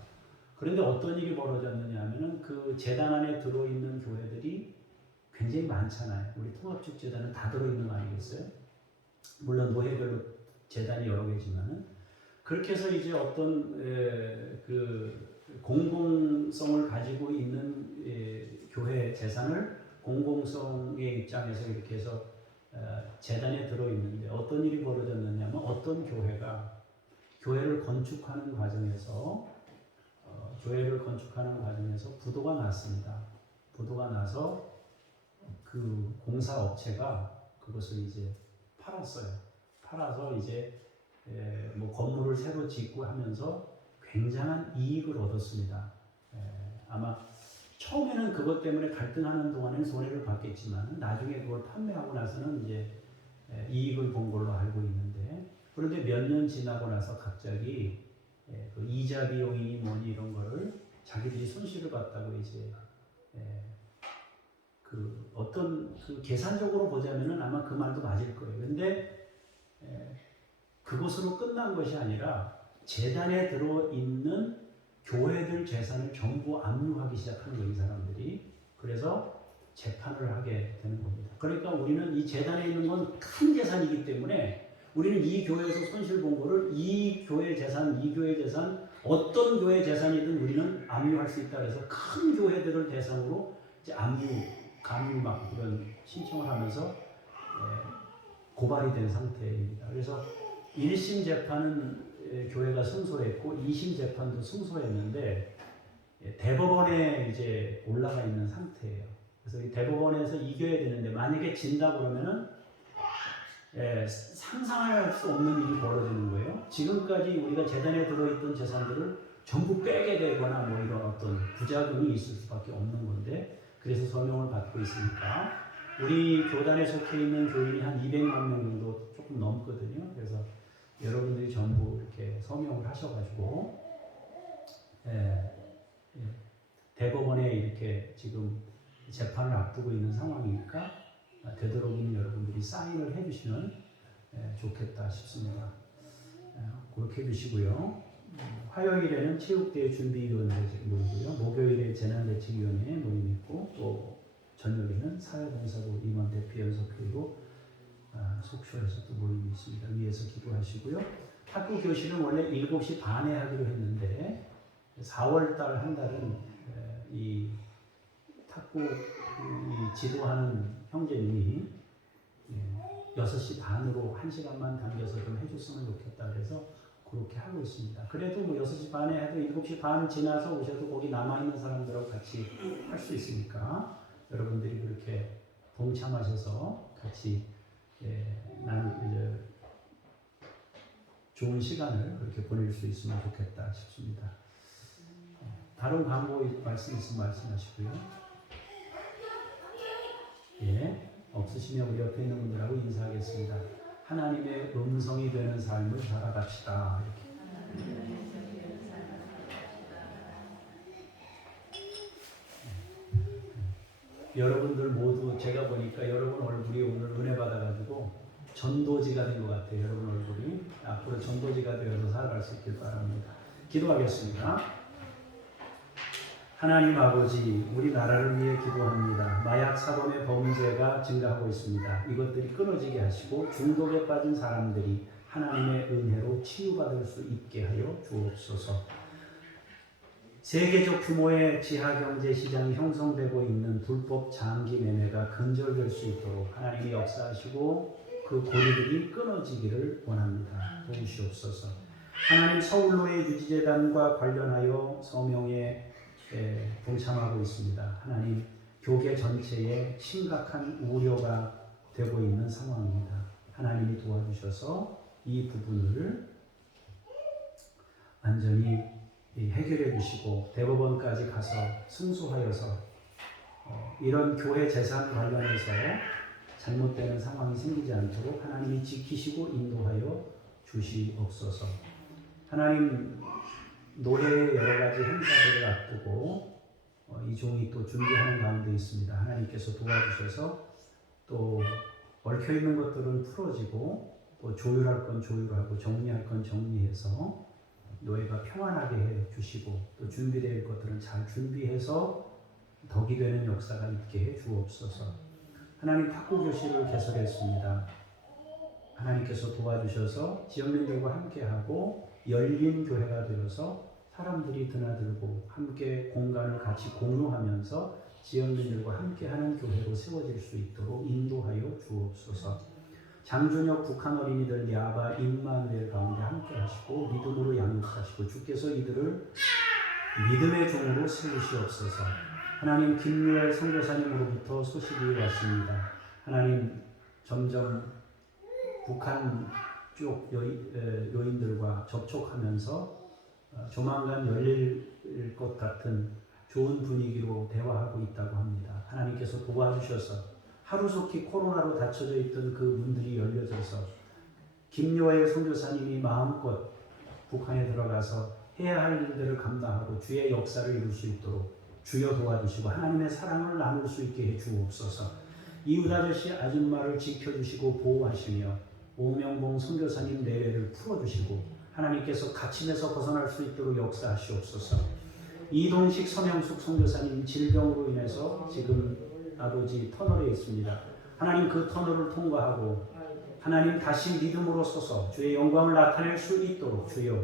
그런데 어떤 일이 벌어졌느냐 하면은 그 재단 안에 들어있는 교회들이 굉장히 많잖아요. 우리 통합적 재단은 다 들어있는 거 아니겠어요? 물론 노회별로 재단이 여러 개지만은 그렇게 해서 이제 어떤 그 공공성을 가지고 있는 교회 재산을 공공성의 입장에서 이렇게 해서 재단에 들어있는데 어떤 일이 벌어졌느냐면 어떤 교회가 교회를 건축하는 과정에서 부도가 났습니다. 부도가 나서 그 공사업체가 그것을 이제 팔았어요. 팔아서 이제 뭐 건물을 새로 짓고 하면서 굉장한 이익을 얻었습니다. 아마 처음에는 그것 때문에 갈등하는 동안에는 손해를 봤겠지만 나중에 그걸 판매하고 나서는 이제 이익을 본 걸로 알고 있는데, 그런데 몇 년 지나고 나서 갑자기 그 이자 비용이니 뭐니 이런 거를 자기들이 손실을 봤다고 이제 그 어떤 그 계산적으로 보자면은 아마 그 말도 맞을 거예요. 근데 그것으로 끝난 것이 아니라 재단에 들어있는 교회들 재산을 전부 압류하기 시작하는 거예요, 이 사람들이. 그래서 재판을 하게 되는 겁니다. 그러니까 우리는 이 재단에 있는 건 큰 재산이기 때문에 우리는 이 교회에서 손실 본 거를 이 교회 재산, 어떤 교회 재산이든 우리는 압류할 수 있다. 그래서 큰 교회들을 대상으로 이제 감유 막 이런 신청을 하면서 고발이 된 상태입니다. 그래서 1심 재판은 교회가 승소했고 2심 재판도 승소했는데 대법원에 이제 올라가 있는 상태예요. 그래서 이 대법원에서 이겨야 되는데 만약에 진다 그러면은 상상할 수 없는 일이 벌어지는 거예요. 지금까지 우리가 재단에 들어있던 재산들을 전부 빼게 되거나 뭐 이런 어떤 부작용이 있을 수밖에 없는 건데, 그래서 서명을 받고 있으니까 우리 교단에 속해 있는 교인이 한 200만 명 정도 조금 넘거든요. 그래서 여러분들이 전부 이렇게 서명을 하셔가지고 대법원에 이렇게 지금 재판을 앞두고 있는 상황이니까 되도록이면 여러분들이 사인을 해주시면 좋겠다 싶습니다. 그렇게 해주시고요. 화요일에는 체육대회 준비위원회 모이고요. 목요일에 재난대책위원회 모임이 있고, 또 저녁에는 사회봉사부 임원 대표 연석회의로 속초에서 또 모임이 있습니다. 위에서 기도하시고요. 탁구 교실은 원래 7시 반에 하기로 했는데 4월달 한 달은 이 탁구 지도하는 형제님이 6시 반으로 1시간만 당겨서 좀 해줬으면 좋겠다 그래서 그렇게 하고 있습니다. 그래도 뭐 6시 반에 해도 7시 반 지나서 오셔도 거기 남아있는 사람들하고 같이 할 수 있으니까 여러분들이 그렇게 동참하셔서 같이 나는 좋은 시간을 그렇게 보낼 수 있으면 좋겠다 싶습니다. 다른 광고 말씀 있으면 말씀하시고요. 없으시면 우리 옆에 있는 분들하고 인사하겠습니다. 하나님의 음성이 되는 삶을 살아갑시다. 이렇게. 여러분들 모두 제가 보니까 여러분 얼굴이 오늘 은혜 받아가지고 전도지가 된 것 같아요. 여러분 얼굴이 앞으로 전도지가 되어서 살아갈 수 있길 바랍니다. 기도하겠습니다. 하나님 아버지, 우리나라를 위해 기도합니다. 마약 사범의 범죄가 증가하고 있습니다. 이것들이 끊어지게 하시고 중독에 빠진 사람들이 하나님의 은혜로 치유받을 수 있게 하여 주옵소서. 세계적 규모의 지하경제시장이 형성되고 있는 불법 장기 매매가 근절될 수 있도록 하나님이 역사하시고 그 고리들이 끊어지기를 원합니다. 도우시옵소서. 하나님, 서울로의 유지재단과 관련하여 서명에 동참하고 있습니다. 하나님, 교계 전체에 심각한 우려가 되고 있는 상황입니다. 하나님이 도와주셔서 이 부분을 완전히 해결해 주시고 대법원까지 가서 승소하여서 이런 교회 재산 관련해서 잘못되는 상황이 생기지 않도록 하나님이 지키시고 인도하여 주시옵소서. 하나님, 노래의 여러 가지 행사들을 앞두고 이 종이 또 준비하는 가운데 있습니다. 하나님께서 도와주셔서 또 얽혀있는 것들은 풀어지고 또 조율할 건 조율하고 정리할 건 정리해서 노예가 평안하게 해주시고 또 준비될 것들은 잘 준비해서 덕이 되는 역사가 있게 해 주옵소서. 하나님, 탁구교실을 개설했습니다. 하나님께서 도와주셔서 지역민들과 함께하고 열린 교회가 되어서 사람들이 드나들고 함께 공간을 같이 공유하면서 지역민들과 함께하는 교회로 세워질 수 있도록 인도하여 주옵소서. 장준혁 북한 어린이들 야바 임마누엘 가운데 함께 하시고 믿음으로 양육하시고 주께서 이들을 믿음의 종으로 세우시옵소서. 하나님, 김유엘 선교사님으로부터 소식이 왔습니다. 하나님, 점점 북한 쪽 요인들과 접촉하면서 조만간 열릴 것 같은 좋은 분위기로 대화하고 있다고 합니다. 하나님께서 도와주셔서 하루속히 코로나로 닫혀져 있던 그 문들이 열려져서 김요엘 선교사님이 마음껏 북한에 들어가서 해야 할 일들을 감당하고 주의 역사를 이룰 수 있도록 주여 도와주시고 하나님의 사랑을 나눌 수 있게 해 주옵소서. 이웃 아저씨 아줌마를 지켜주시고 보호하시며 오명봉 선교사님 내외를 풀어주시고 하나님께서 갇힘에서 벗어날 수 있도록 역사하시옵소서. 이동식 서명숙 선교사님 질병으로 인해서 지금 아버지 터널에 있습니다. 하나님 그 터널을 통과하고 하나님 다시 믿음으로 서서 주의 영광을 나타낼 수 있도록 주여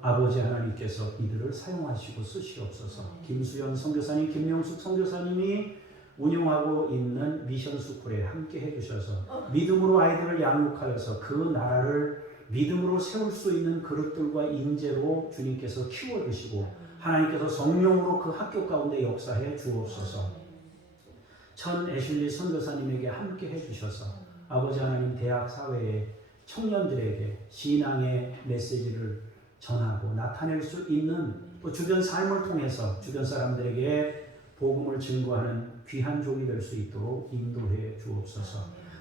아버지 하나님께서 이들을 사용하시고 쓰시옵소서. 김수연 선교사님, 김명숙 선교사님이 운영하고 있는 미션 스쿨에 함께 해주셔서 믿음으로 아이들을 양육하여서 그 나라를 믿음으로 세울 수 있는 그릇들과 인재로 주님께서 키워주시고 하나님께서 성령으로 그 학교 가운데 역사해 주옵소서. 천 애슐리 선교사님에게 함께 해주셔서 아버지 하나님 대학 사회에 청년들에게 신앙의 메시지를 전하고 나타낼 수 있는 또 주변 삶을 통해서 주변 사람들에게 복음을 증거하는 귀한 종이 될 수 있도록 인도해 주옵소서.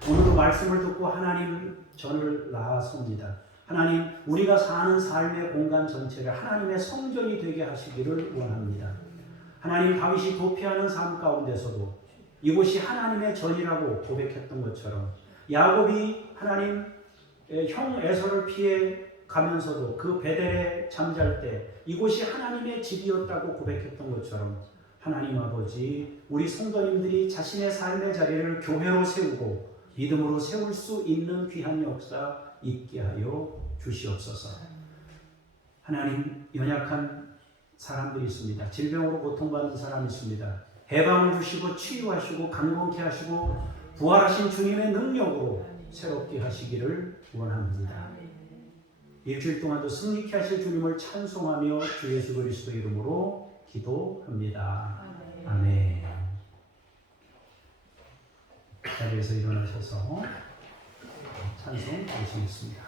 오늘도 말씀을 듣고 하나님 전을 나아섭니다. 하나님 우리가 사는 삶의 공간 전체를 하나님의 성전이 되게 하시기를 원합니다. 하나님 다윗이 도피하는 삶 가운데서도 이곳이 하나님의 전이라고 고백했던 것처럼 야곱이 하나님 형 에서를 피해 가면서도 그 베델에 잠잘 때 이곳이 하나님의 집이었다고 고백했던 것처럼 하나님 아버지 우리 성도님들이 자신의 삶의 자리를 교회로 세우고 믿음으로 세울 수 있는 귀한 역사 있게 하여 주시옵소서. 하나님 연약한 사람들이 있습니다. 질병으로 고통받는 사람이 있습니다. 해방을 주시고 치유하시고 강건케 하시고 부활하신 주님의 능력으로 새롭게 하시기를 원합니다. 일주일 동안도 승리케 하실 주님을 찬송하며 주 예수 그리스도 이름으로 기도합니다. 아멘. 자리에서 일어나셔서 찬송 드리시겠습니다.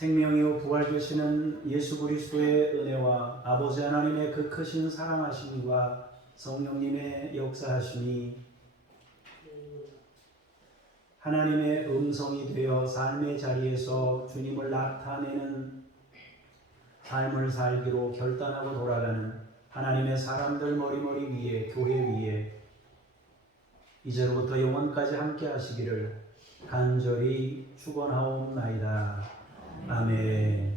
생명이요 부활 되시는 예수 그리스도의 은혜와 아버지 하나님의 그 크신 사랑하심과 성령님의 역사하심이 하나님의 음성이 되어 삶의 자리에서 주님을 나타내는 삶을 살기로 결단하고 돌아가는 하나님의 사람들 머리머리 위에 교회 위에 이제로부터 영원까지 함께 하시기를 간절히 축원하옵나이다. 아멘.